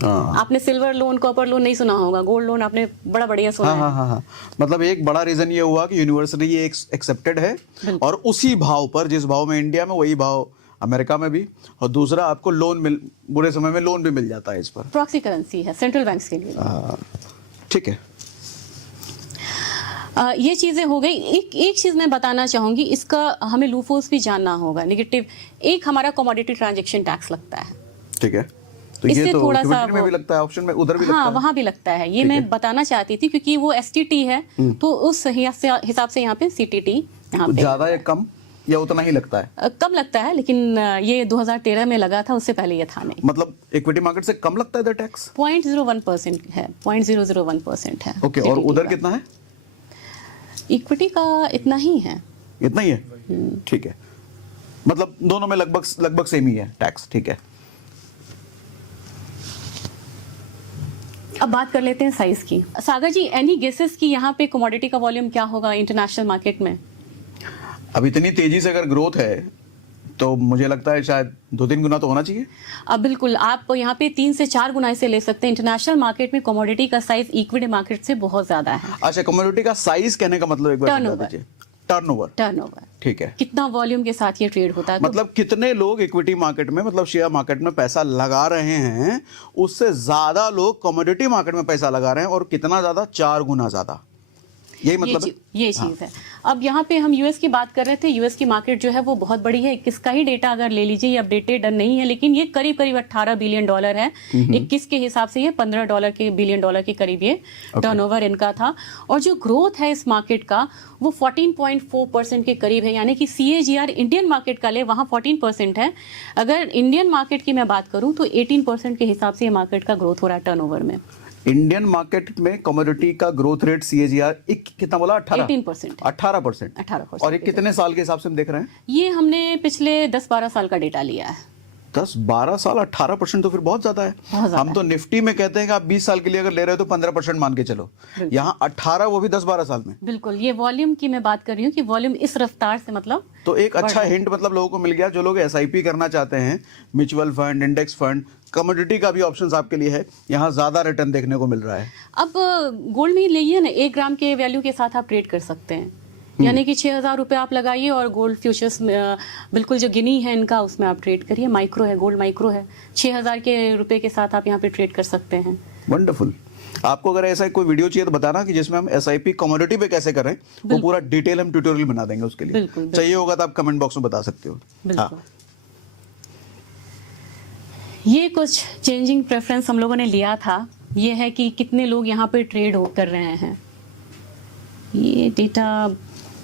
आपने सिल्वर लोन, कॉपर लोन नहीं सुना होगा, गोल्ड लोन आपने बड़ा बढ़िया सुना है। हाँ। मतलब एक बड़ा रीजन ये हुआ कि यूनिवर्सली ये एक्सेप्टेड है, और उसी भाव पर, जिस भाव में इंडिया में वही भाव अमेरिका में भी, और दूसरा आपको लोन बुरे समय में लोन भी मिल जाता है इस पर। प्रॉक्सी करेंसी है सेंट्रल बैंक्स के लिए। ठीक है। ये चीज़ें हो गई। एक चीज़ मैं बताना चाहूँगी, इसका हमें लूफोल्स भी जानना होगा। नेगेटिव एक हमारा कमोडिटी ट्रांजैक्शन टैक्स लगता है, ठीक है। तो इससे ये तो थोड़ा सा इक्विटी में भी लगता है, ऑप्शन में उधर भी लगता हाँ, है। वहाँ भी लगता है। ये मैं बताना चाहती थी क्योंकि वो एसटीटी है, तो उस हिसाब से यहाँ पे सीटीटी यहाँ पे ज्यादा या कम या उतना ही लगता है? कम लगता है, लेकिन ये 2013 में लगा था, उससे पहले ये था नहीं। मतलब इक्विटी मार्केट से कम लगता है इधर टैक्स? 0.01% है, 0.001% है। ओके, और उधर कितना है? इक्विटी का इतना ही है। इतना ही है, ठीक है। मतलब दोनों में लगभग सेम ही है टैक्स, ठीक है। अब बात कर लेते हैं साइज की। सागर जी, एनी गेसेस कि यहाँ पे कमोडिटी का वॉल्यूम क्या होगा इंटरनेशनल मार्केट में? अब इतनी तेजी से अगर ग्रोथ है तो मुझे लगता है शायद 2-3 गुना तो होना चाहिए। अब बिल्कुल आप यहाँ पे 3 से 4 गुना इसे ले सकते हैं। इंटरनेशनल मार्केट में कमोडिटी का साइज इक्विटी मार्केट से बहुत ज्यादा है। अच्छा, कमोडिटी का साइज कहने का मतलब एक बार बता दीजिए। टर्नओवर, ठीक है। कितना वॉल्यूम के साथ ये ट्रेड होता है? मतलब कितने लोग इक्विटी मार्केट में, मतलब शेयर मार्केट में पैसा लगा रहे हैं, उससे ज्यादा लोग कमोडिटी मार्केट में पैसा लगा रहे हैं, और कितना ज्यादा? 4 गुना ज्यादा। यही मतलब ये चीज है। अब यहाँ पे हम यूएस की बात कर रहे थे। यूएस की मार्केट जो है वो बहुत बड़ी है। 21 का ही डेटा अगर ले लीजिए, ये अपडेटेड नहीं है, लेकिन ये करीब करीब $18 बिलियन है। 21 के हिसाब से ये $15 बिलियन के करीब ये टर्नओवर इनका था। और जो ग्रोथ है इस मार्केट का वो 14.4% के करीब है, यानी कि CAGR इंडियन मार्केट का ले वहाँ 14% है। अगर इंडियन मार्केट की मैं बात करूँ तो 18% के हिसाब से ये मार्केट का ग्रोथ हो रहा है टर्नओवर में। इंडियन मार्केट में कमोडिटी का ग्रोथ रेट CAGR कितना बोला? 18%। 18%। और ये कितने साल के हिसाब से हम देख रहे हैं? ये हमने पिछले 10-12 साल का डेटा लिया है। 10-12 साल 18% तो फिर बहुत ज्यादा है। हम तो निफ्टी में कहते हैं कि आप 20 साल के लिए अगर ले रहे हो तो 15% मान के चलो, यहाँ 18, वो भी 10-12 साल में। बिल्कुल, ये वॉल्यूम की मैं बात कर रही हूँ कि वॉल्यूम इस रफ्तार से मतलब तो एक अच्छा हिंट मतलब लोगों को मिल गया, जो लोग SIP करना चाहते हैं, mutual fund, index fund, commodity का भी ऑप्शंस आपके लिए है, यहाँ ज्यादा रिटर्न देखने को मिल रहा है। अब गोल्ड में लेइए ना, 1 ग्राम के वैल्यू के साथ आप ट्रेड कर सकते हैं, यानी कि 6,000 रुपये आप लगाइए और गोल्ड फ्यूचर्स में बिल्कुल जो गिनी है इनका, उसमें आप ट्रेड करिए। माइक्रो है, गोल्ड माइक्रो है, 6,000 के रुपए के साथ आप यहाँ पे ट्रेड कर सकते हैं। वंडरफुल। आपको अगर ऐसा कोई वीडियो चाहिए तो बताना कि जिसमें हम SIP कमोडिटी पे कैसे करें, वो पूरा डिटेल हम ट्यूटोरियल बना देंगे उसके लिए। बिल्कुल। चाहिए होगा तो आप कमेंट बॉक्स में बता सकते हो। बिल्कुल। ये कुछ चेंजिंग प्रेफरेंस हम लोगों ने लिया था। ये है कि कितने लोग यहाँ पे ट्रेड कर रहे हैं। ये डेटा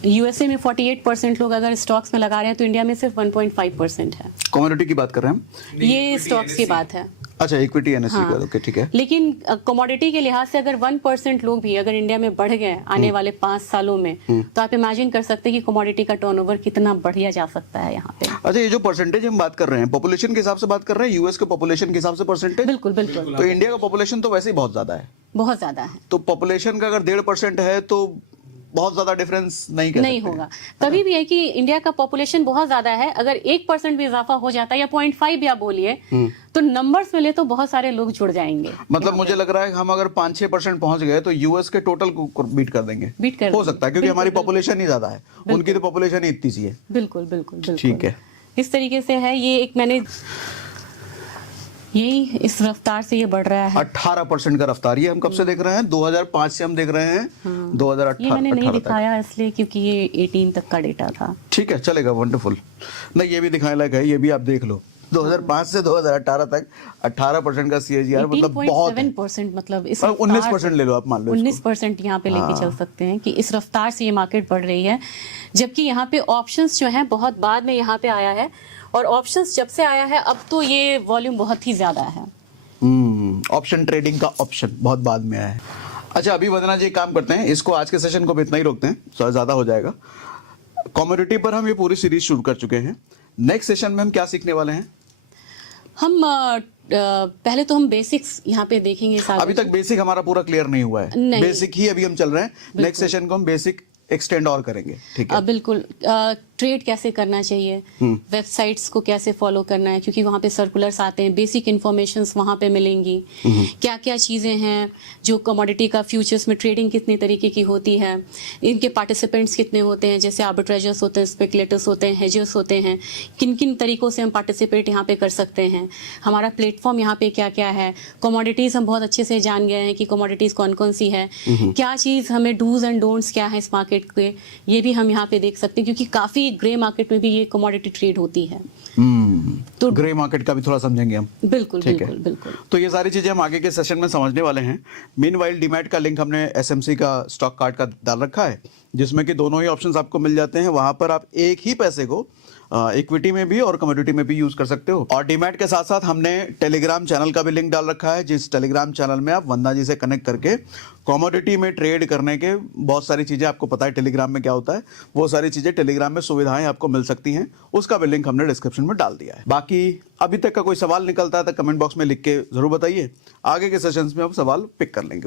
USA में 48% लोग अगर स्टॉक्स में लगा रहे हैं, तो इंडिया में सिर्फ 1.5% है। कमोडिटी की बात कर रहे हैं हम, ये स्टॉक्स की बात है। अच्छा, इक्विटी NSE का, ओके ठीक है। लेकिन कमोडिटी के लिहाज से अगर 1% लोग भी अगर इंडिया में बढ़ गए आने वाले 5 सालों में, तो आप इमेजिन कर सकते हैं कि कमोडिटी का टर्नओवर कितना बढ़िया जा सकता है यहाँ पे। अच्छा, ये जो परसेंटेज हम बात कर रहे हैं, पॉपुलेशन के हिसाब से बात कर रहे हैं, यूएस के पॉपुलेशन के हिसाब से परसेंटेज? बिल्कुल बिल्कुल। तो इंडिया का पॉपुलेशन तो वैसे ही बहुत ज्यादा है। बहुत ज्यादा है। तो पॉपुलेशन का अगर 1.5% है तो बहुत ज्यादा डिफरेंस नहीं कर नहीं सकते। होगा। कभी भी है कि इंडिया का पॉपुलेशन बहुत ज्यादा है, अगर 1% भी इजाफा हो जाता है या 0.5 भी आप बोलिए, तो नंबर्स में ले तो बहुत सारे लोग जुड़ जाएंगे। मतलब मुझे लग रहा है कि हम अगर 5-6% पहुंच गए तो यूएस के टोटल को बीट कर देंगे। बीट कर हो सकता है, क्योंकि हमारी पॉपुलेशन ही ज्यादा है, उनकी तो पॉपुलेशन ही इतनी सी है। बिल्कुल बिल्कुल बिल्कुल ठीक है। इस तरीके से है। ये एक मैंने यही इस रफ्तार से ये बढ़ रहा है। 18% का रफ्तार, ये हम कब से देख रहे हैं? 2005 से हम देख रहे हैं। ये 2018 मैंने नहीं 18 तक। दिखाया इसलिए क्योंकि ये 18 तक का डेटा था। ठीक है, चलेगा, वंडरफुल। नहीं, ये भी दिखाने लायक है, ये भी आप देख लो। 2005 से 2018 तक 18% का CAGR, मतलब बहुत है। 18.7% मतलब इस 19% ले लो आप, मान लो इसको। 19% यहाँ पे लेके चल सकते हैं कि इस रफ्तार से ये मार्केट बढ़ रही है। जबकि यहाँ पे ऑप्शंस जो हैं बहुत बाद में यहाँ पे आया है, और ऑप्शंस जब से आया है अब तो ये वॉल्यूम बहुत ही ज्यादा है। ऑप्शन ट्रेडिंग का ऑप्शन बहुत बाद में आया है। अच्छा, अभी वंदना जी एक काम करते हैं, इसको आज के सेशन को भी इतना ही रोकते हैं, थोड़ा ज्यादा हो जाएगा। कमोडिटी पर हम ये पूरी सीरीज शुरू कर चुके हैं। नेक्स्ट सेशन में हम क्या सीखने वाले हैं? हम पहले तो हम बेसिक्स यहाँ पे देखेंगे सारे। अभी तक बेसिक हमारा पूरा क्लियर नहीं हुआ है, नहीं। बेसिक ही अभी हम चल रहे हैं। नेक्स्ट सेशन को हम बेसिक एक्सटेंड और करेंगे, ठीक है? बिल्कुल। ट्रेड कैसे करना चाहिए, वेबसाइट्स को कैसे फॉलो करना है, क्योंकि वहाँ पे सर्कुलर्स आते हैं, बेसिक इन्फॉर्मेशंस वहाँ पे मिलेंगी। क्या क्या चीज़ें हैं जो कमोडिटी का फ्यूचर्स में ट्रेडिंग कितने तरीके की होती है, इनके पार्टिसिपेंट्स कितने होते हैं, जैसे आर्बिट्रेजर्स होते हैं, स्पेकुलेटर्स होते हैं, हेजर्स होते हैं, किन किन तरीकों से हम पार्टिसिपेट यहाँ पे कर सकते हैं, हमारा प्लेटफॉर्म यहाँ पे क्या क्या है। कमोडिटीज़ हम बहुत अच्छे से जान गए हैं कि कमोडिटीज़ कौन कौन सी है, क्या चीज़ हमें डूज एंड डोंट्स क्या है इस मार्केट के, ये भी हम यहाँ पे देख सकते हैं, क्योंकि काफ़ी ग्रे मार्केट में भी ये कमोडिटी ट्रेड होती है। तो ग्रे मार्केट का भी थोड़ा समझेंगे हम। बिल्कुल ठीक है। बिल्कुल बिल्कुल। तो ये सारी चीजें हम आगे के सेशन में समझने वाले हैं। मीनवाइल डीमैट का लिंक हमने एसएमसी का स्टॉक कार्ड का डाल रखा है, जिसमें कि दोनों ही ऑप्शंस आपको मिल जाते हैं। वहां पर आप एक ही पैसे को इक्विटी में भी और कमोडिटी में भी यूज कर सकते हो। और डीमैट के साथ साथ हमने टेलीग्राम चैनल का भी लिंक डाल रखा है, जिस टेलीग्राम चैनल में आप वंदना जी से कनेक्ट करके कमोडिटी में ट्रेड करने के बहुत सारी चीजें, आपको पता है टेलीग्राम में क्या होता है, वो सारी चीजें टेलीग्राम में सुविधाएं आपको मिल सकती हैं। उसका भी लिंक हमने डिस्क्रिप्शन में डाल दिया है। बाकी अभी तक का कोई सवाल निकलता है तो कमेंट बॉक्स में लिख के जरूर बताइए, आगे के सेशंस में हम सवाल पिक कर लेंगे।